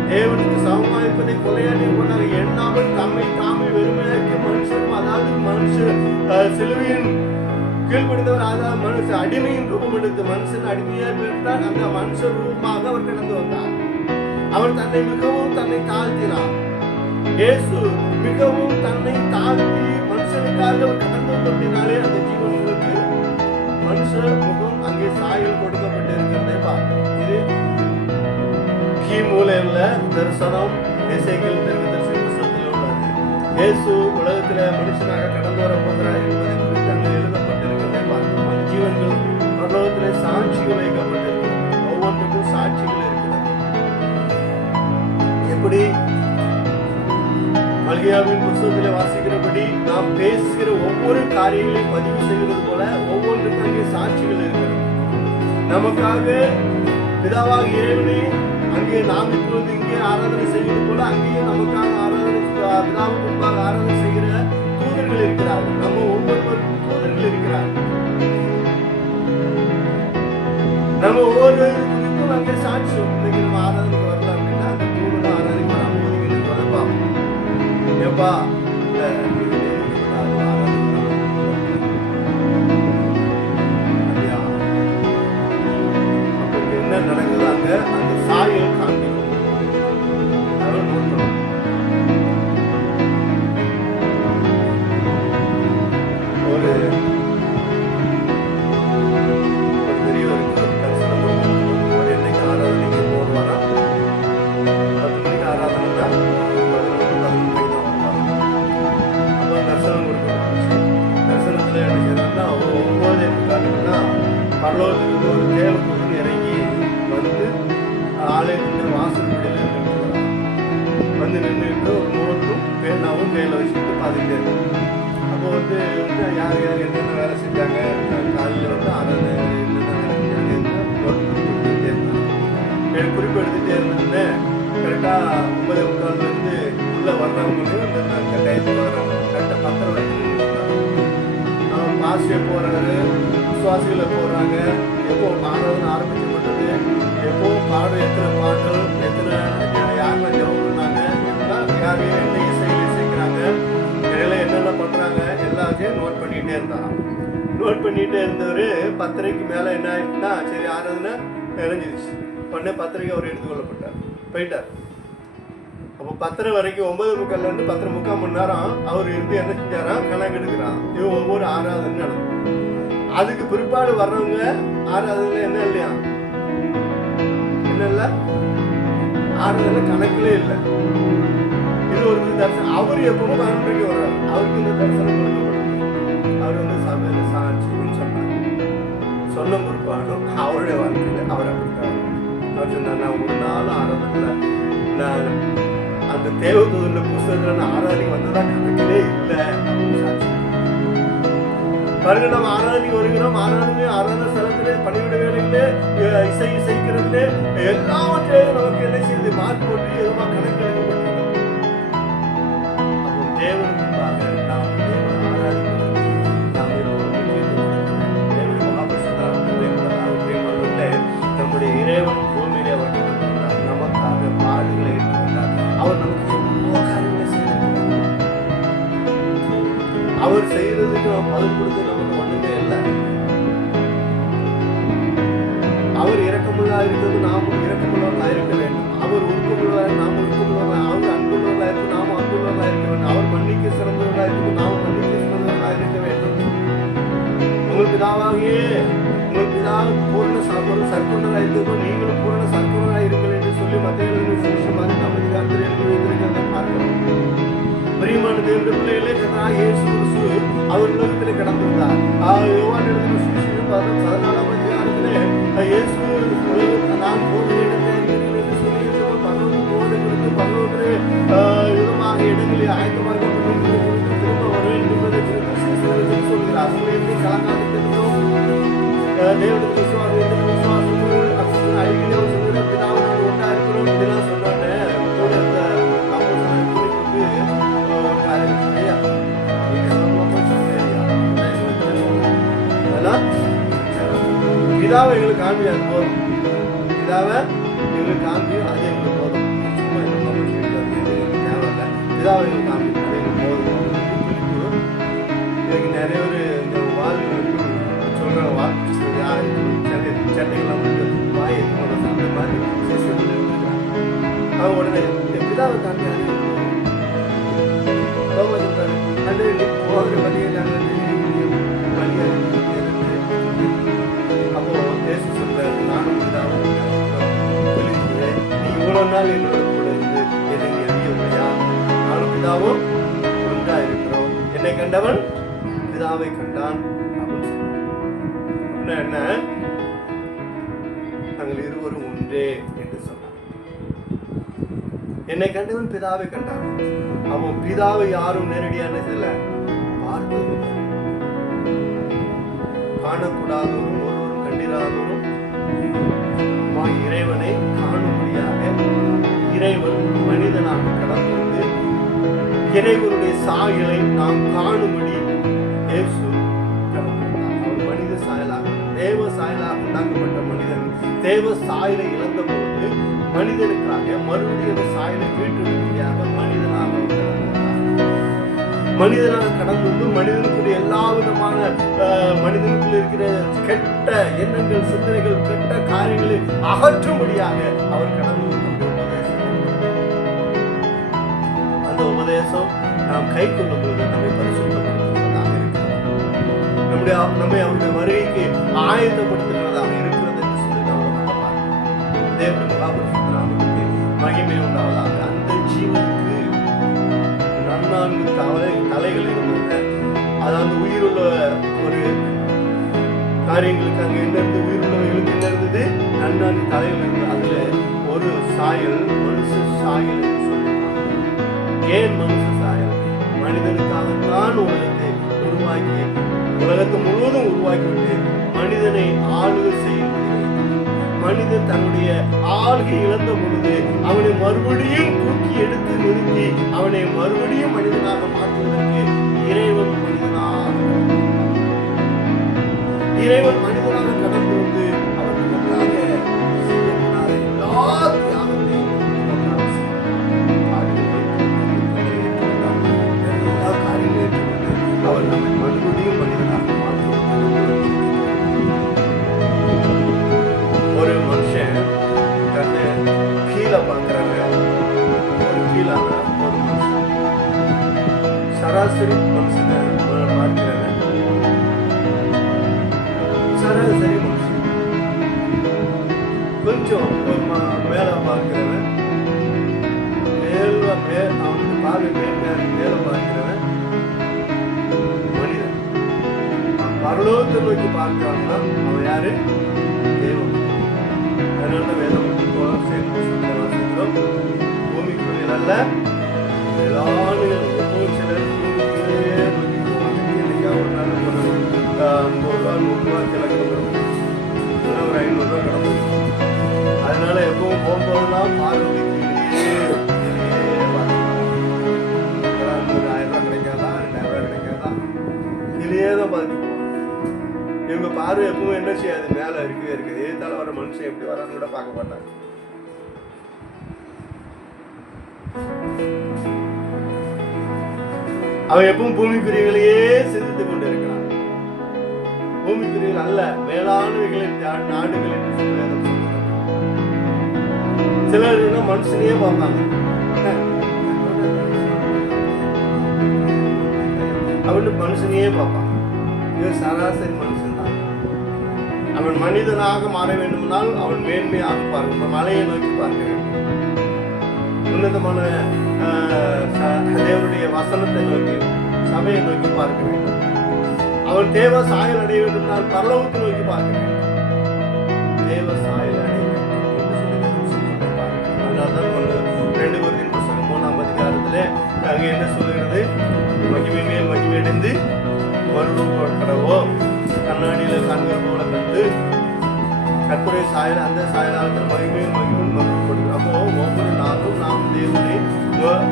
தேவனுக்கு சமமாயிருப்பதை கொலையாடி கொண்டார். எண்ணாமல் தம்மை தாமே வெறுமையாக்கி மனுஷரும், அதாவது மனுஷர் சிலுவையின் கீழ்படிந்தவர், அதாவது மனுஷன் அடிமையின் ரூபம் எடுத்து மனுஷன் அடிமையாக இருந்தார். அந்த மனுஷர் ரூபமாக அவர் கடந்து வந்தார். அவர் தன்னை மிகவும் தாழ்த்தினார். இயேசு மிகவும் தன்னை தாழ்த்தி மனுஷனுக்காக அவர் கடந்து வந்ததினாலே அந்த ஜீவன்களுக்கு மனுஷர் முகம் அங்கே சாயல் கொடுக்கப்பட்டிருக்கிறதை பார்க்கிறோம். இது மூலையில தரிசனம் எசேக்கியேல் தீர்க்கதரிசி புத்தகத்தில் உள்ளது. இயேசு உலகத்தில மனுஷனாக கடந்து வர போகிறார் என்பதை குறித்து அங்கே எழுதப்பட்டிருக்கிறதை பார்க்கிறோம். ஜீவன்கள் பரலோகத்திலே சாட்சிகள் வைக்கப்பட்டிருக்கிறது. ஒவ்வொன்றுக்கும் சாட்சிகள் இருக்கிறது. எப்படி மல்கியாவின் புத்தகத்திலே வாசிக்கிறபடி நாம் பேசுகிற ஒவ்வொரு காரியங்களையும் பதிவு செய்கிறது போல ஒவ்வொன்றுக்கும் அங்கே சாட்சிகள் இருக்கிறது. நமக்காக பிதாவாக இறைவனை அங்கே நாம் இப்பொழுது இங்கே ஆராதனை செய்வது போல அங்கேயும் நமக்காக ஆராதனை பிதாவுக்கு முன்பாக ஆராதனை செய்கிற தூதர்கள் இருக்கிறார்கள். நம்ம ஒவ்வொருவருக்கும் தூதர்கள் இருக்கிறார்கள். நம்ம ஒவ்வொரு குறிப்பும் அங்கே சாட்சி. இன்னைக்கு நம்ம ஆராதனைக்கு வரல அப்படின்னா அந்த தூதர்கள் ஆராதனைக்கு வராமல் ஒதுங்கிட்டு வரப்பாங்க. எப்பா என்ன நடக்குதாங்க அந்த சாயல் காண்பிக்கும். ஒரு பெரியவருக்கு தரிசனம் ஒரு என்னைக்கு ஆராதனைக்கு போடுவானா 10 மணிக்கு ஆராதனைனா 11 மணிக்கு தான் அப்போ தரிசனம் கொடுக்கணும். தரிசனத்தில் என்ன செய்யறாங்கன்னா 9 காட்டுன்னா பரலோகத்துக்கு ஒரு தேவதூதன் இறங்கி வந்து ஆலயத்துக்கு வாசல் படியில் வந்து நின்றுட்டு ஒரு நோட்டும் பேனாவும் கையில் வச்சுட்டு பார்த்துட்டே இருக்கும். அப்போ வந்து யார் யார் என்னென்ன வேலை செஞ்சாங்க, காலையில் வந்து ஆராதனை என்னென்ன வேலை செஞ்சாங்க நோட்டு கொடுத்துட்டே இருந்தாங்க. குறிப்பு எடுத்துகிட்டே இருந்ததுன்னு கரெக்டாக 9:45 உள்ளே வர்றவங்களையும் அந்த டயத்துக்கு வர்றவங்க கரெக்டாக 10 வரைக்கும் பாஸ்டர் போகிறாரு, விசுவாசிகளை போடுறாங்க. எப்போ ஆராதனை ஆரம்பிக்கப்பட்டது, எப்போ பாடம், எத்தனை பாடல், எத்தனை யாரெல்லாம் ஜெபம் பண்ணாங்க, யார் என்ன இசைகள் இசைக்கிறாங்க, இடையில என்னென்ன பண்ணுறாங்க எல்லாத்தையும் நோட் பண்ணிகிட்டே இருந்தாராம். நோட் பண்ணிகிட்டே இருந்தவர் 10:30 மேலே என்ன ஆயிடுச்சுன்னா சரி ஆராதனை இறஞ்சிருச்சு. உடனே 10:30 அவர் எடுத்துக்கொள்ளப்பட்டார், போயிட்டார். அப்போ 10:30 வரைக்கும் 9:45 10:45 மணி நேரம் அவர் இருந்து என்ன செஞ்சாராம், கணக்கு எடுக்கிறான். இது ஒவ்வொரு ஆராதனை நடக்கும். அதுக்கு பிற்பாடு வர்றவங்க ஆராதனை என்ன இல்லையா, என்ன இல்லை, ஆறுதல கணக்கிலே இல்லை. இது ஒரு தரிசனம். அவர் எப்பவும் 11 வர்றாரு. அவருக்கு இந்த தரிசனம் கொடுக்கப்படும். அவர் சபையில சாட்சின்னு சொன்னார். சொன்ன பொறுப்பாடும் அவருடைய வாழ்க்கையில அவர் அப்படித்தான். அவர் சொன்னார், நான் ஒரு நாளும் ஆராதனை, நான் அந்த தேவதூதன புஸ்தகத்துல நான் ஆராதனை வந்ததா கணக்கிலே இல்லை அப்படின்னு சாட்சி. பாருங்க, நம்ம ஆராதனைக்கு வருகிறோம். ஆராதனை ஸ்தலத்திலே, பணிவிட வேலைகளே, இசைக்கிறதுலே எல்லாவற்றையும் நமக்கு என்ன செய்யுது, மார்க் போட்டு எதுவும் கணக்கு எழுதப்பட்டிருக்கிறோம். அப்போ தேவனுக்காக நாம் தேவனை ஆராதிக்கிறோம். நாம் தேவனுடைய மகாபரிசுத்தராமத்திலே நம்முடைய இறைவன் பூமியிலே அவர் வந்தார். நமக்காக பாடுகளை ஏற்றுக்கொண்டார். அவர் நமக்கு எவ்வளோ காரியங்களை செய்திருக்கிறார். அவர் செய்யறதுக்கு நாம் பதில் கொடுத்து நமக்கு ஒண்ணுமே இல்லை. அவர் இரக்கமுள்ளா இருக்கிறது, நாமும் இரக்கமுள்ளவர்களா இருக்க வேண்டும். அவர் உருக்கமுள்ளவராக, நாம் உருக்கமுள்ளவர்களா. அவர் அன்புள்ளவர்களா இருக்க, நாமும் அன்புள்ளவர்களா இருக்க வேண்டும். அவர் மன்னிக்க சிறந்தவர்களா இருக்கும், நாமும் மன்னிக்க சிறந்தவர்களா இருக்க வேண்டும். உங்கள் பிதாவாகியே, உங்கள் பிதாவுக்கு பூரண சர்க்குணராக இருந்ததும் நீங்களும் பூரண சர்க்குணராக இருங்கள் என்று சொல்லி மத்திய சுவிசேஷமாக நம்ம அதிகாரத்தில் எழுதி வைத்திருக்கிறதை பார்க்கிறோம். பிரியமான தேவனுடைய பிள்ளைகளே, கர்த்தராகிய இயேசு கிறிஸ்து அவர் உலகத்திலே கடந்திருந்தார். யோவான் எழுதின சுவிசேஷம் 14ஆம் அதிகாரத்திலே இயேசு நான் போகிற இடத்தை என்று சொல்லி பரலோகம் போவதை குறித்து பரலோகத்திலே விதமாக இடங்களில் ஆயத்தமாக திரும்ப வருவேன் என்பதை குறித்து சொல்கிறார். கலங்காதிருக்கிறோம். தேவனுக்கு விசுவாசங்கள் அழகிலே சொல்கிற பிதாவோடு ஒன்றா இருக்கிறோம். இதெல்லாம் சொன்னாங்க. பிதாவை எங்களுக்கு காண்பியாது போதும். பிதாவை எங்களுக்கு காண்பியும் அது எங்களுக்கு போதும். சும்மா எங்களுக்கு தேவையில்லை. பிதாவை எங்களுக்கு காண்பியும் அது எங்களுக்கு போதும். எனக்கு நிறைய பேர் இந்த வாழ்க்கை சொல்ற வாழ்க்கை சட்டைகள்லாம் வாய் அந்த மாதிரி அவங்க உடனே பிதாவை காண்பியாது போகிற வழியை அப்போ தேச சொல்ற நானும் பிதாவும் நீ இவ்வளவு நாள் என்னோட கூட இருந்து என்னை நீ அறியவில்லையா? நானும் பிதாவும் ஒன்றா இருக்கிறோம். என்னை கண்டவன் பிதாவை கண்டான் அப்படின்னு சொன்னான். என்ன, நாங்கள் இருவரும் ஒன்றே என்று சொன்னார். என்னை கண்டவன் பிதாவை கண்டான். அப்போ பிதாவை யாரும் நேரடியான இதுல பார்த்ததில்லை. காணக்கூடாதவரும் ஒருவரும் கண்டிராதவரும் இறைவனை காணும்படியாக இறைவன் மனிதனாக கடந்து வந்து இறைவனுடைய சாயலை நாம் காணும்படி இயேசு அவர் மனித சாயலாக, தேவ சாயலாக உண்டாக்கப்பட்ட மனிதன் தேவ சாயலை இழந்த பொழுது மனிதனுக்காக மறுபடியும் அந்த சாயலை மீட்டும்படியாக மனிதனாக கடந்து வந்து மனிதனுக்குரிய எல்லா விதமான மனிதனுக்குள்ள இருக்கிற கெட்ட எண்ணங்கள், சிந்தனைகள், கெட்ட காரியங்களை அகற்றும்படியாக அவர் கடந்து வந்து அந்த உபதேசம் நாம் கை கொள்ளும் பொழுது நம்மை பரிசுத்தப்படுத்துவதாக இருக்கிறது. நம்மை அவருடைய வருகைக்கு ஆயத்தப்படுத்துகிறதாக இருக்கிறது என்று சொல்லி தேவனுடைய மகாபரிசுத்தராமத்துக்கு மகிமை உண்டாவதாக. அந்த ஜீவனுக்கு 4 தலைகள் இருந்தது. அதாவது உயிருள்ள ஒரு காரியங்களுக்கு அங்க என்ன இருந்து, உயிருள்ளவர்களுக்கு என்ன இருந்தது, 4 தலைகள் இருந்தது. அதுல ஒரு சாயல் மனுஷ சாயல் என்று சொல்லியிருக்காங்க. ஏன் மனுஷ சாயல்? மனிதனுக்காகத்தான் உலகத்தை உருவாக்கி, உலகத்தை முழுவதும் உருவாக்கிவிட்டு மனிதனை ஆளுகை செய்ய மனிதன் தன்னுடைய ஆள்கை இழந்த பொழுது அவனை மறுபடியும் தூக்கி எடுத்து நிறுத்தி அவனை மறுபடியும் மனிதனாக மாற்றுவதற்கு இறைவன் மனிதனாக கடந்து வந்து அவர் நமக்காக எல்லா தியாகத்தையும் எல்லா காரியங்களையும் அவர் நம்மை மறுபடியும் மனிதனாக மாற்றுவார். ஒரு மனுஷன் தன்னை கீழே பார்க்கிறாங்க. ஒரு கீழான ஒரு மனுஷன் சராசரி மனுஷனை பார்க்கிறாங்க. சராசரி மனுஷன் கொஞ்சம் பார்க்கிறவன் அவனுக்கு பார்வை மேல பார்க்கிறவன் மனிதன். பரலோகத்தை நோக்கி பார்க்கிறான்னா அவன் யாரு? தேவன். அதனால வேதம் சேர்ந்து வாசிக்கிறோம். பூமிக்குரிய நல்ல சிலர் ஒரு நாள் ஒரு 50 ரூபா 100 ரூபா கிழக்கு வரும், ஒரு 500 ரூபா கிடக்கும். அதனால எப்பவும் போகும்போதுலாம் பார்வைக்கு ஒரு 1000 ரூபா கிடைக்காதா 2000 ரூபா கிடைக்காதா இதுலயே தான் பார்த்துட்டு போவோம். இவங்க பார்வை எப்பவும் என்ன செய்யாது? மேல இருக்குது. எதிர்த்தால வர மனுஷன் எப்படி வரான்னு கூட பார்க்க மாட்டாங்க. அவன் எப்பவும் பூமிக்குரியவர்களையே சிந்தித்து கொண்டு இருக்கிறான். பூமிக்குரியவர்கள் அல்ல, மேலானவைகளின் நாடுகள் என்று சொல்லுவாங்க. சிலர் மனுஷனையே பார்ப்பாங்க. அவன் மனுஷனையே பார்ப்பான். இவன் சராசரி மனுஷன் தான். அவன் மனிதனாக மாற வேண்டும்னால் அவன் மேன்மையாக பார்க்க, மலையை நோக்கி பார்க்க வேண்டும். உன்னதமான தேவனுடைய வசனத்தை நோக்கி, சபையை நோக்கி பார்க்க வேண்டும். அவன் தேவ சாயல் அடைய வேண்டும்னால் பரலோகத்தை நோக்கி பார்க்க வேண்டும். தேவ சாயல் அடைய வேண்டும் என்று சொல்லி அதனால்தான் 2 கொரிந்தியர் புத்தகம் 3ஆம் அதிகாரத்திலே அங்கே என்ன சொல்லுகிறது? மகிமை மேல் மகிமை அடைந்து மறுரூபப்படவோ, கண்ணாடியில கண்கள் போல கண்டு கற்புடைய சாயல் அந்த சாயலாளர்கள் மகிமையும் மகிமையும் மறுரூபப்படுகிறோம். அப்போ ஒவ்வொரு நாளும் நாம் தேவனை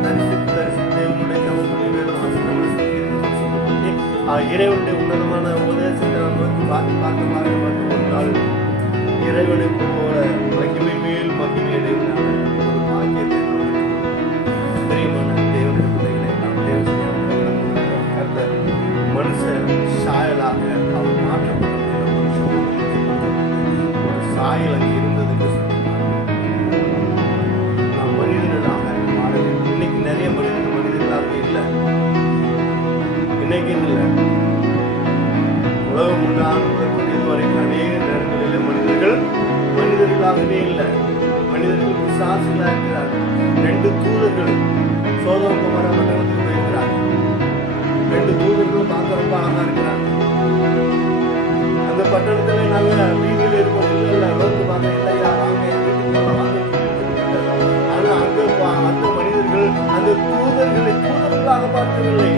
தரிசித்து தேவனுடைய நம்முடைய வேதம் இறைவனுடைய உன்னதமான உபதேசத்தை நாம் நோக்கி பார்க்க ஒரு நாள் இறைவனை போல மகிமை மேல் மகிமை அடைகின்ற ஒரு பாக்கியத்தை பிரியமான தேவனுடைய பிள்ளைகளை நாம் மனுஷ சாயலாக அவர் மாற்றப்பட்ட ஒரு சாயல் அங்கே இருந்தது. நாம் மனிதர்களாக மாற வேண்டும். இன்னைக்கு நிறைய மனிதர்களாக இல்லை. இன்னைக்கு இல்லை, உலகம் உண்டானதற்கு இதுவரைக்கும் அநேக நேரங்களில் மனிதர்களாகவே இல்லை. மனிதர்கள் பிசாசுகளாக இருக்கிறார்கள். 2 தூதர்கள் சோதோம் குமார மண்டலத்துக்கு போயிருக்கிறார்கள். 2 தூதர்களும் பார்க்க ரொம்ப அழகா இருக்கிறாங்க. அந்த பட்டணத்துல நாங்க வீதியில இருக்கோம். இல்லை ரோட்டு பார்க்க இல்லையா வாங்க ஆனா அங்க அந்த மனிதர்கள் அந்த தூதர்களாக பார்க்கவில்லை.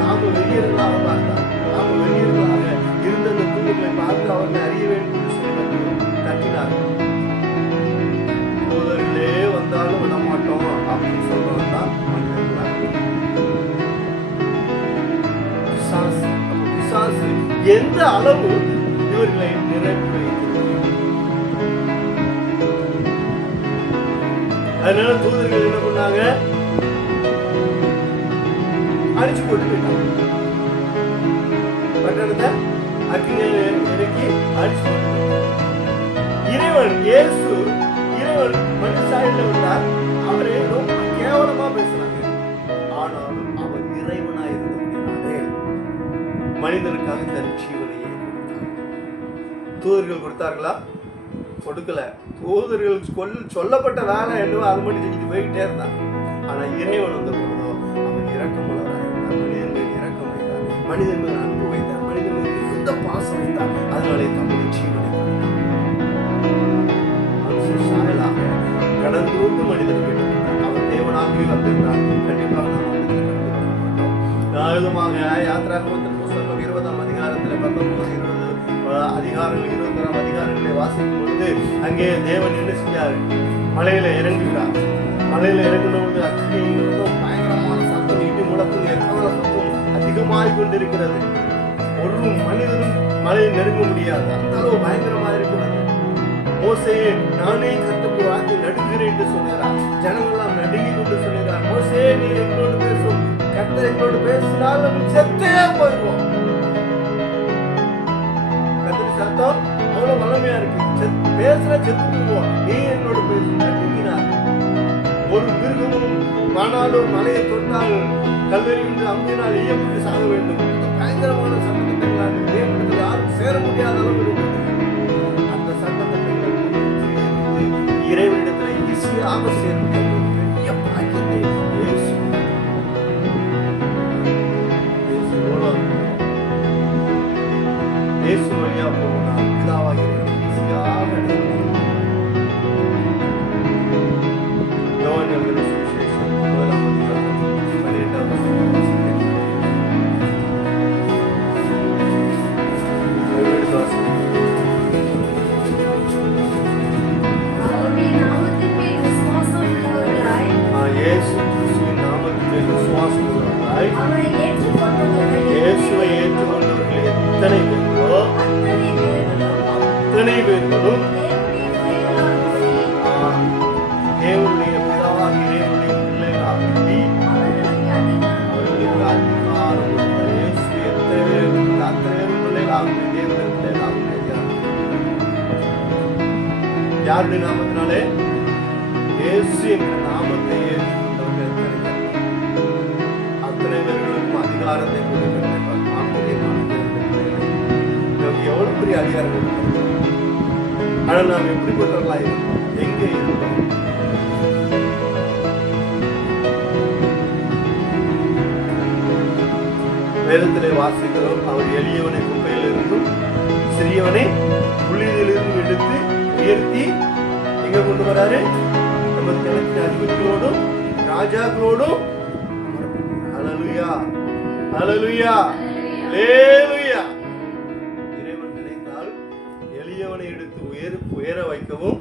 நாம வெறியர்களாக பார்த்தார். நாம வெறியர்களாக இருந்த அந்த தூதர்களை பார்த்து அவர்களை அறிய வேண்டும் என்று சொல்லி தட்டினார். தூதர்களே வந்தாலும் விட மாட்டோம் அப்படின்னு சொல்றவன் தான் மனிதர்களாக. பிசாசு எந்த அளவு இவர்களை நிரப்பி வைக்கிறது. அதனால தூதர்கள் என்ன பண்ணாங்க? அடிச்சு போட்டு போயிட்டாங்க. பட்டணத்தை அக்னியில இறக்கி அடிச்சு போட்டு இறைவன் இயேசு இறைவன் மனுஷாயில வந்தார். அவரை ரொம்ப கேவலமா பேசுறாங்க. ஆனாலும் அவர் இறைவனா இருந்தபடினாலே மனிதனுக்காக தன் ஜீவனையே கொடுத்தார். தூதர்கள் கொடுத்தார்களா? கொடுக்கல. தூதர்கள் சொல்லப்பட்ட வேலை என்னவோ அது மட்டும் செஞ்சுட்டு போயிட்டே இருந்தாங்க. ஆனா இறைவன் வந்த பொழுதோ அவன் இரக்கமுள்ளவராக இருந்தார். மனிதன் மேல் இரக்கம் வைத்தார், மனிதன் மேல் அன்பு வைத்தார், மனிதன் மேல் மிகுந்த பாசம் வைத்தார். அதனாலே தம்முடைய ஜீவனை மனுஷன் சாயலாக கடந்து வந்து மனிதன் கேட்டார். அவர் தேவனாகவே வந்திருந்தார். கண்டிப்பாக நாம் மாட்டோம். யாத்திராகமத்தின் புத்தகம் 20ஆம் அதிகாரத்தில் 19, 20 அதிகாரங்கள் 21ஆம் அதிகாரங்களை வாசிக்கும் பொழுது அங்கே தேவன் என்ன செஞ்சார்? மலையில இறங்குகிறார். மலையில இறங்கினோடு அக்னியும் பயங்கரமான சத்தம், இடி முழக்கம், எக்கால சத்தம் அதிகமாகிக் கொண்டிருக்கிறது. ஒரு மனிதனும் மலையை நெருங்க முடியாது. அந்த அளவு பயங்கரமாக இருக்கிறது. மோசேயே நானே கர்த்தருக்கு வார்த்தை நடுகிறேன் என்று சொல்கிறார். ஜனங்கள்லாம் நடுங்கி கொண்டு சொல்கிறார், மோசே நீ எங்களோடு பேசும், கர்த்தர் எங்களோடு பேசினால் நம்ம செத்தே போயிடுவோம். கர்த்தர் சத்தம் அவ்வளவு வல்லமையா இருக்கு. பேசுற செத்து போவோம், நீ என்னோட பேசினார். ஒரு மிருகமும் ஆனாலும் மலையை தொட்டால் கல்லெறிந்து அம்பினால் ஈயப்பட்டு சாக வேண்டும். பயங்கரமான சட்டத்திட்டங்கள் யாரும் சேர முடியாத அளவு இருந்தது. அந்த சட்டத்திட்டங்கள் நாம சேர்ந்த பெரிய பாக்கியத்தை இயேசு வழியா போனா பிதாவாகிய ஈஸியாக யோவான் எழுதின சுவிசேஷம் 1ஆம் அதிகாரம் 12ஆம் வசனம். இயேசு கிறிஸ்துவின் நாமத்தில் விசுவாசம் உள்ளவர்களாய் இயேசுவை ஏற்றுக்கொண்டவர்கள் எத்தனை பேர்களோ அத்தனை பேர்களும் தேவனுடைய பிதாவாகிய தேவனுடைய பிள்ளைகளாகி அவர்களுக்கு அதிகாரம் கொடுத்தார். இயேசு எத்தனை பேருக்கு அத்தனை பேரும் பிள்ளைகளாகும் தேவனுடைய பிள்ளைகளாகும். யாருடைய நாமத்தினாலே? இயேசு என்ற நாமத்தை ஏற்றுக்கொண்டவர்கள் அத்தனை பேர்களுக்கும் அதிகாரத்தை கொடுக்கிறார். எவ்வளவு பெரிய அதிகாரம் கொடுக்கிறது. ஆனால் நாம் எப்படிப்பட்டவர்களா இருக்கோம்? எங்கே இருக்கோம்? வேதத்திலே வாசிக்கிறோம், அவர் எளியவனை குப்பையில் இருந்தும் சிறியவனை புள்ளியிலிருந்து எடுத்து உயர்த்தி எங்க கொண்டு வராரு? நம்ம கிழக்கு அதிபதிகளோடும் ராஜாக்களோடும். ஹல்லேலூயா, ஹல்லேலூயா, ஹல்லேலூயா. இறைவன் நினைத்தால் எளியவனை எடுத்து உயர வைக்கவும்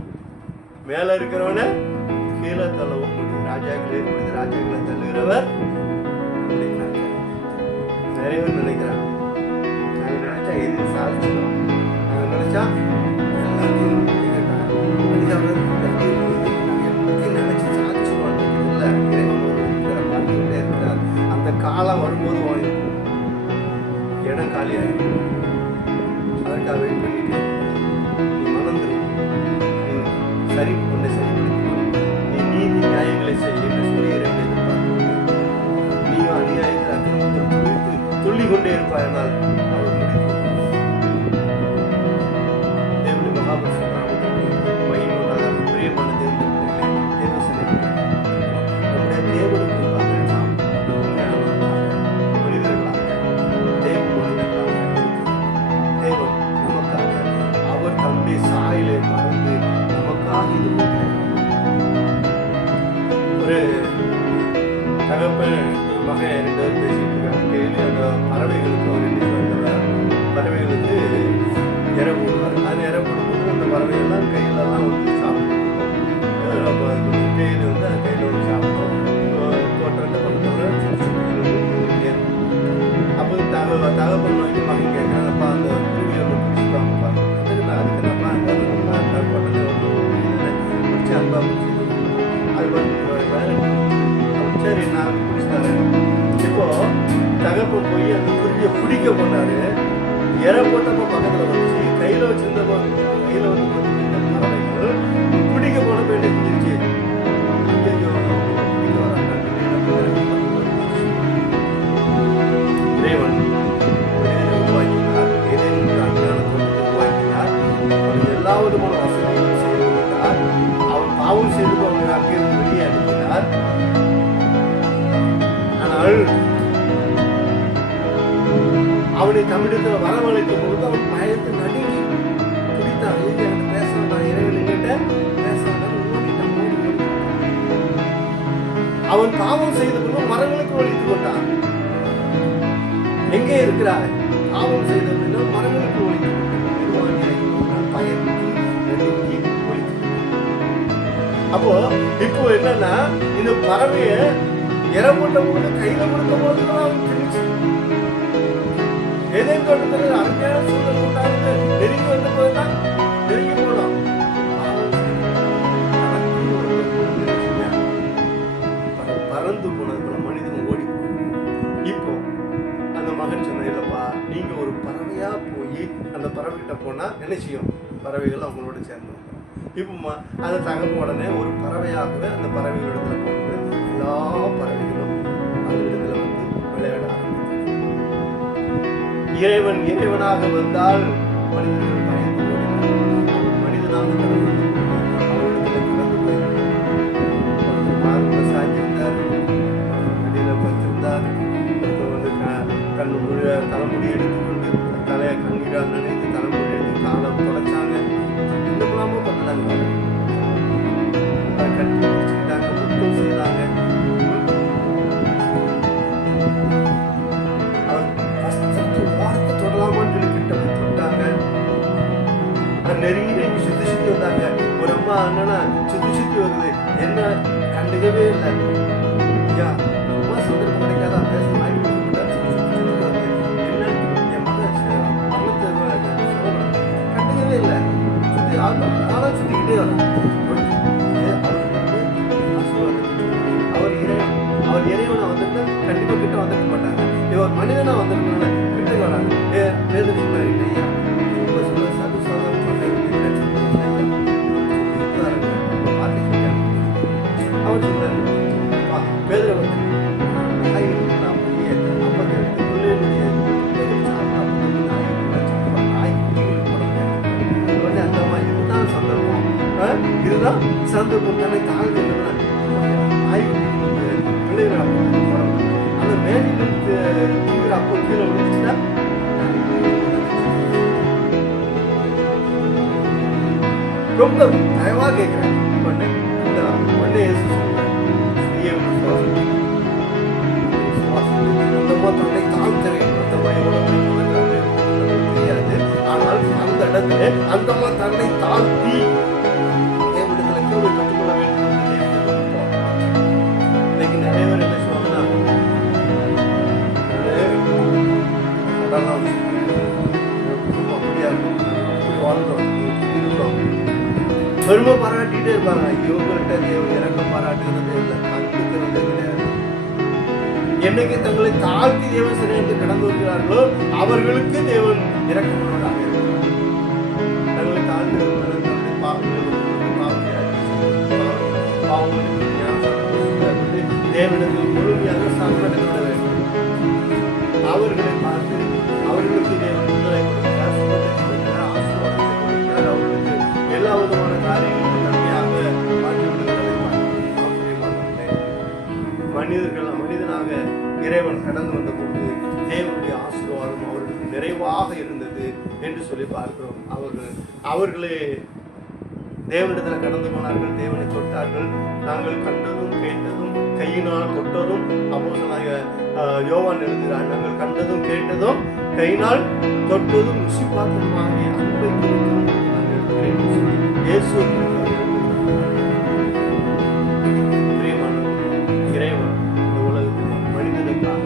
மேல இருக்கிறவனை கீழே தள்ளவும் முடியும். ராஜாக்களே ராஜாக்களை தள்ளுகிறவர் நிறைய பேர் நினைக்கிறாங்க. நாங்க நினைச்சா எதுவும் சாதிச்சிடும், நாங்க நினைச்சா எல்லாத்தையும் நினைச்சு சாதிச்சிடுவாங்க. இல்ல, இறைவன் பார்த்துக்கிட்டே இருக்கிறார். அந்த காலம் வரும்போது இடம் காலியாயிடும். அதற்காக வெயிட் பண்ணிட்டு நீ மறந்துரு, நீ சரி உன்னை சரிப்படுத்தி நீ நீதி நியாயங்களை செய்ய என்று சொல்லி இறைவனை எதிர்பார்க்க நீயும் அநியாயத்தில் அக்கிரமத்தை குறித்து துள்ளி கொண்டே இருப்பாய். ஆனால் அவர் முடித்து தேவனுடைய மகாபரிசுத்த மகிமையுள்ளதாக பிரியமான நம்முடைய தேவனுக்கு நாம் மனிதர்களாக தேவன் நமக்காக அவர் தன்னுடைய சாயலை மறந்து நமக்காக இது ஒரு தகப்பன் மகன் 2 பேர் பேசிட்டு இருக்காங்க. டெய்லி அந்த பறவைகளுக்கு அவர் என்ன சொல்றார்? பறவைகளுக்கு இறை போடுவார். அது இறை போடும்போது அந்த பறவைகள்லாம் கையிலெல்லாம் வந்து சாப்பிடும். டெய்லி வந்து அது கையில் வந்து சாப்பிடும். தோட்டத்தை பக்கத்தில் அப்போ தகப்பன் வாங்கி மகன் கேட்குறாங்கப்பா, அந்த குருவியை பிடிச்சிப்பாங்க பாருங்க. அதுக்கு நம்ம அந்த தோட்டத்தை பிடிச்சி அன்பா பிடிச்சி அது வேலை சரி நான் பிடிச்சி தரேன். இப்போ தகப்பன் போய் அந்த குருவியை பிடிக்க போனாரு. இறை போட்டப்போ பக்கத்தில் வச்சு கையில் வச்சிருந்த கையில் வந்து பறவைகள் பிடிக்க போனப்போ என்ன செஞ்சிருச்சு? இறைவன் உருவாக்கினார், ஏதேனும் அஞ்ஞான தோட்டத்தை உருவாக்கினார். அவன் எல்லா விதமான வசதிகளும் செய்து கொடுத்தார். அவன் பாவம் செய்து அவனை அங்கிருந்து வெளியே அனுப்பினார். ஆனால் அவனை தமிழகத்தில் வரவழைக்கும் பொழுது அவன் பயத்தை நடுங்கி துடித்தான். என்கிட்ட பேச இறைவன் என்கிட்ட பேச அவன் பாவம் செய்து கொண்டு மரங்களுக்கு ஒழித்து கொண்டான். எங்கே இருக்கிறார்? பாவம் செய்த மரங்களுக்கு ஒழித்து கொண்டான். பயந்து நடுங்கி ஒழித்து. அப்போ இப்போ என்னன்னா, இந்த பறவைய இறை போட்ட போது கையில கொடுத்த போது அவன் பிடிச்சு ஏதேனும் தோட்டத்தில் அருமையான சூழல் உண்டானது. நெருங்கி வந்த போதுதான் நெருங்கி போனோம். பறந்து போனதுக்குள்ள மனிதன் ஓடி. இப்போ அந்த மகன் சொன்ன, இல்லப்பா நீங்க ஒரு பறவையா போய் அந்த பறவைகிட்ட போனா என்ன செய்யும்? பறவைகள் அவங்களோட சேர்ந்து. இப்போ அந்த தகவல் உடனே ஒரு பறவையாகவே அந்த பறவைகளிடத்துல போகுது. எல்லா பறவைகளும் அவர்களிடத்துல வந்து விளையாட ஆரம்பிக்கும். இறைவனாக வந்தால் மனிதர்கள் பயந்து ஓடினார். மனிதனாக கடந்து அவரிடத்துல கடந்து போய் அம்மா என்னன்னா சுத்தி சுத்தி வருது, என்ன கண்டுக்கவே இல்லை. ஐயா அம்மா சந்தர்ப்பம் கிடைக்காதா பேச வாய்ப்பு கண்டுக்கவே இல்லை. சுத்தி ஆனா சுத்திக்கிட்டே வர அவர் இறைவனை வந்துட்டு கண்டிப்பா கிட்ட வந்துருக்க மாட்டாங்க. இவர் மனிதனா வந்திருக்கனால கிட்ட வராங்க. பேதுரு சொன்னாரு, ஐயா உங்க சொல்ல சதுசாதம் அவர் சொன்னாரு, பேதுரு வந்து இதுதான் சந்தர்ப்பம். தன்னை தாழ்ந்து அந்த மேலிருந்து அப்போ கீழே விழுந்துச்சுன்னா ரொம்ப தயவா கேட்கிறேன். ஒன்னே தன்னை தாழ்த்தறேன் தெரியாது. ஆனால் அந்த இடத்துல அந்தம்மா தன்னை தாழ்த்தி தேவனிடத்துல கிருபை கற்றுக்கொள்ள வேண்டும். இன்னைக்கு நிறைய பேர் என்ன சொல்லுவாங்கன்னா, அப்படியா இருக்கும், அப்படி வாழ்ந்தோம் இருந்தோம் பெருமை பாராட்டிட்டே இருப்பாங்க. இவங்கள்ட்ட தேவன் இறக்கம் பாராட்டுகிறது இல்லை, கண்டுக்கிறது கிடையாது. என்னைக்கு தங்களை தாழ்த்தி தேவன் சிறையிட்டு கடந்து வருகிறார்களோ அவர்களுக்கு தேவன் இறக்கப்படுவதாக இருக்கிறார். தங்களை தாழ்த்தி தேவனிடத்தில் முழுமையாக சரணடைந்து விட வேண்டும். அவர்களை பார்த்து அவர்களுக்கு தேவன் விடுதலை கொடுக்கிறார், சுகத்தை கொடுக்கிறார், ஆசீர்வாதத்தை கொடுக்கிறார். அவர்களுக்கு எல்லா விதமான காரியங்களும் நன்மையாக மாற்றி விடுகிறதை மனிதனாக இறைவன் கடந்து வந்த போது தேவனுடைய ஆசீர்வாதம் அவர்களுக்கு நிறைவாக இருந்தது என்று சொல்லி பார்க்கிறோம். அவர்களே தேவனிடத்தில் கடந்து போனார்கள், தேவனை தொட்டார்கள். நாங்கள் கண்டதும் கேட்டதும் கையினால் தொட்டதும் அப்போஸ்தலனாகிய யோவான் எழுதுகிறார், நாங்கள் கண்டதும் கேட்டதும் கையினால் தொட்டதும் ருசி பார்த்ததுமாகிய அன்பை இயேசு இறைவன் இந்த உலகத்தில் மனிதனுக்காக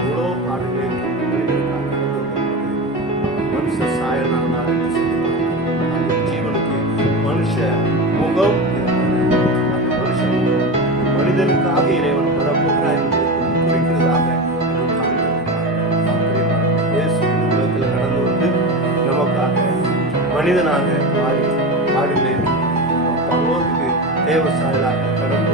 எவ்வளோ பாடுகளை மனிதனுக்காக நடந்து மனுஷ சாயனானார் என்று சொல்லி அந்த ஜீவனுக்கு மனுஷ முகம் மனிதனுக்காக இறைவன் வரப்போகிறார் என்று குறிக்கிறதாக உலகத்தில் கடந்து வந்து நமக்காக மனிதனாக மாறி பாடுகளை பரலோகத்துக்கு தேவ சாயலாக கடந்து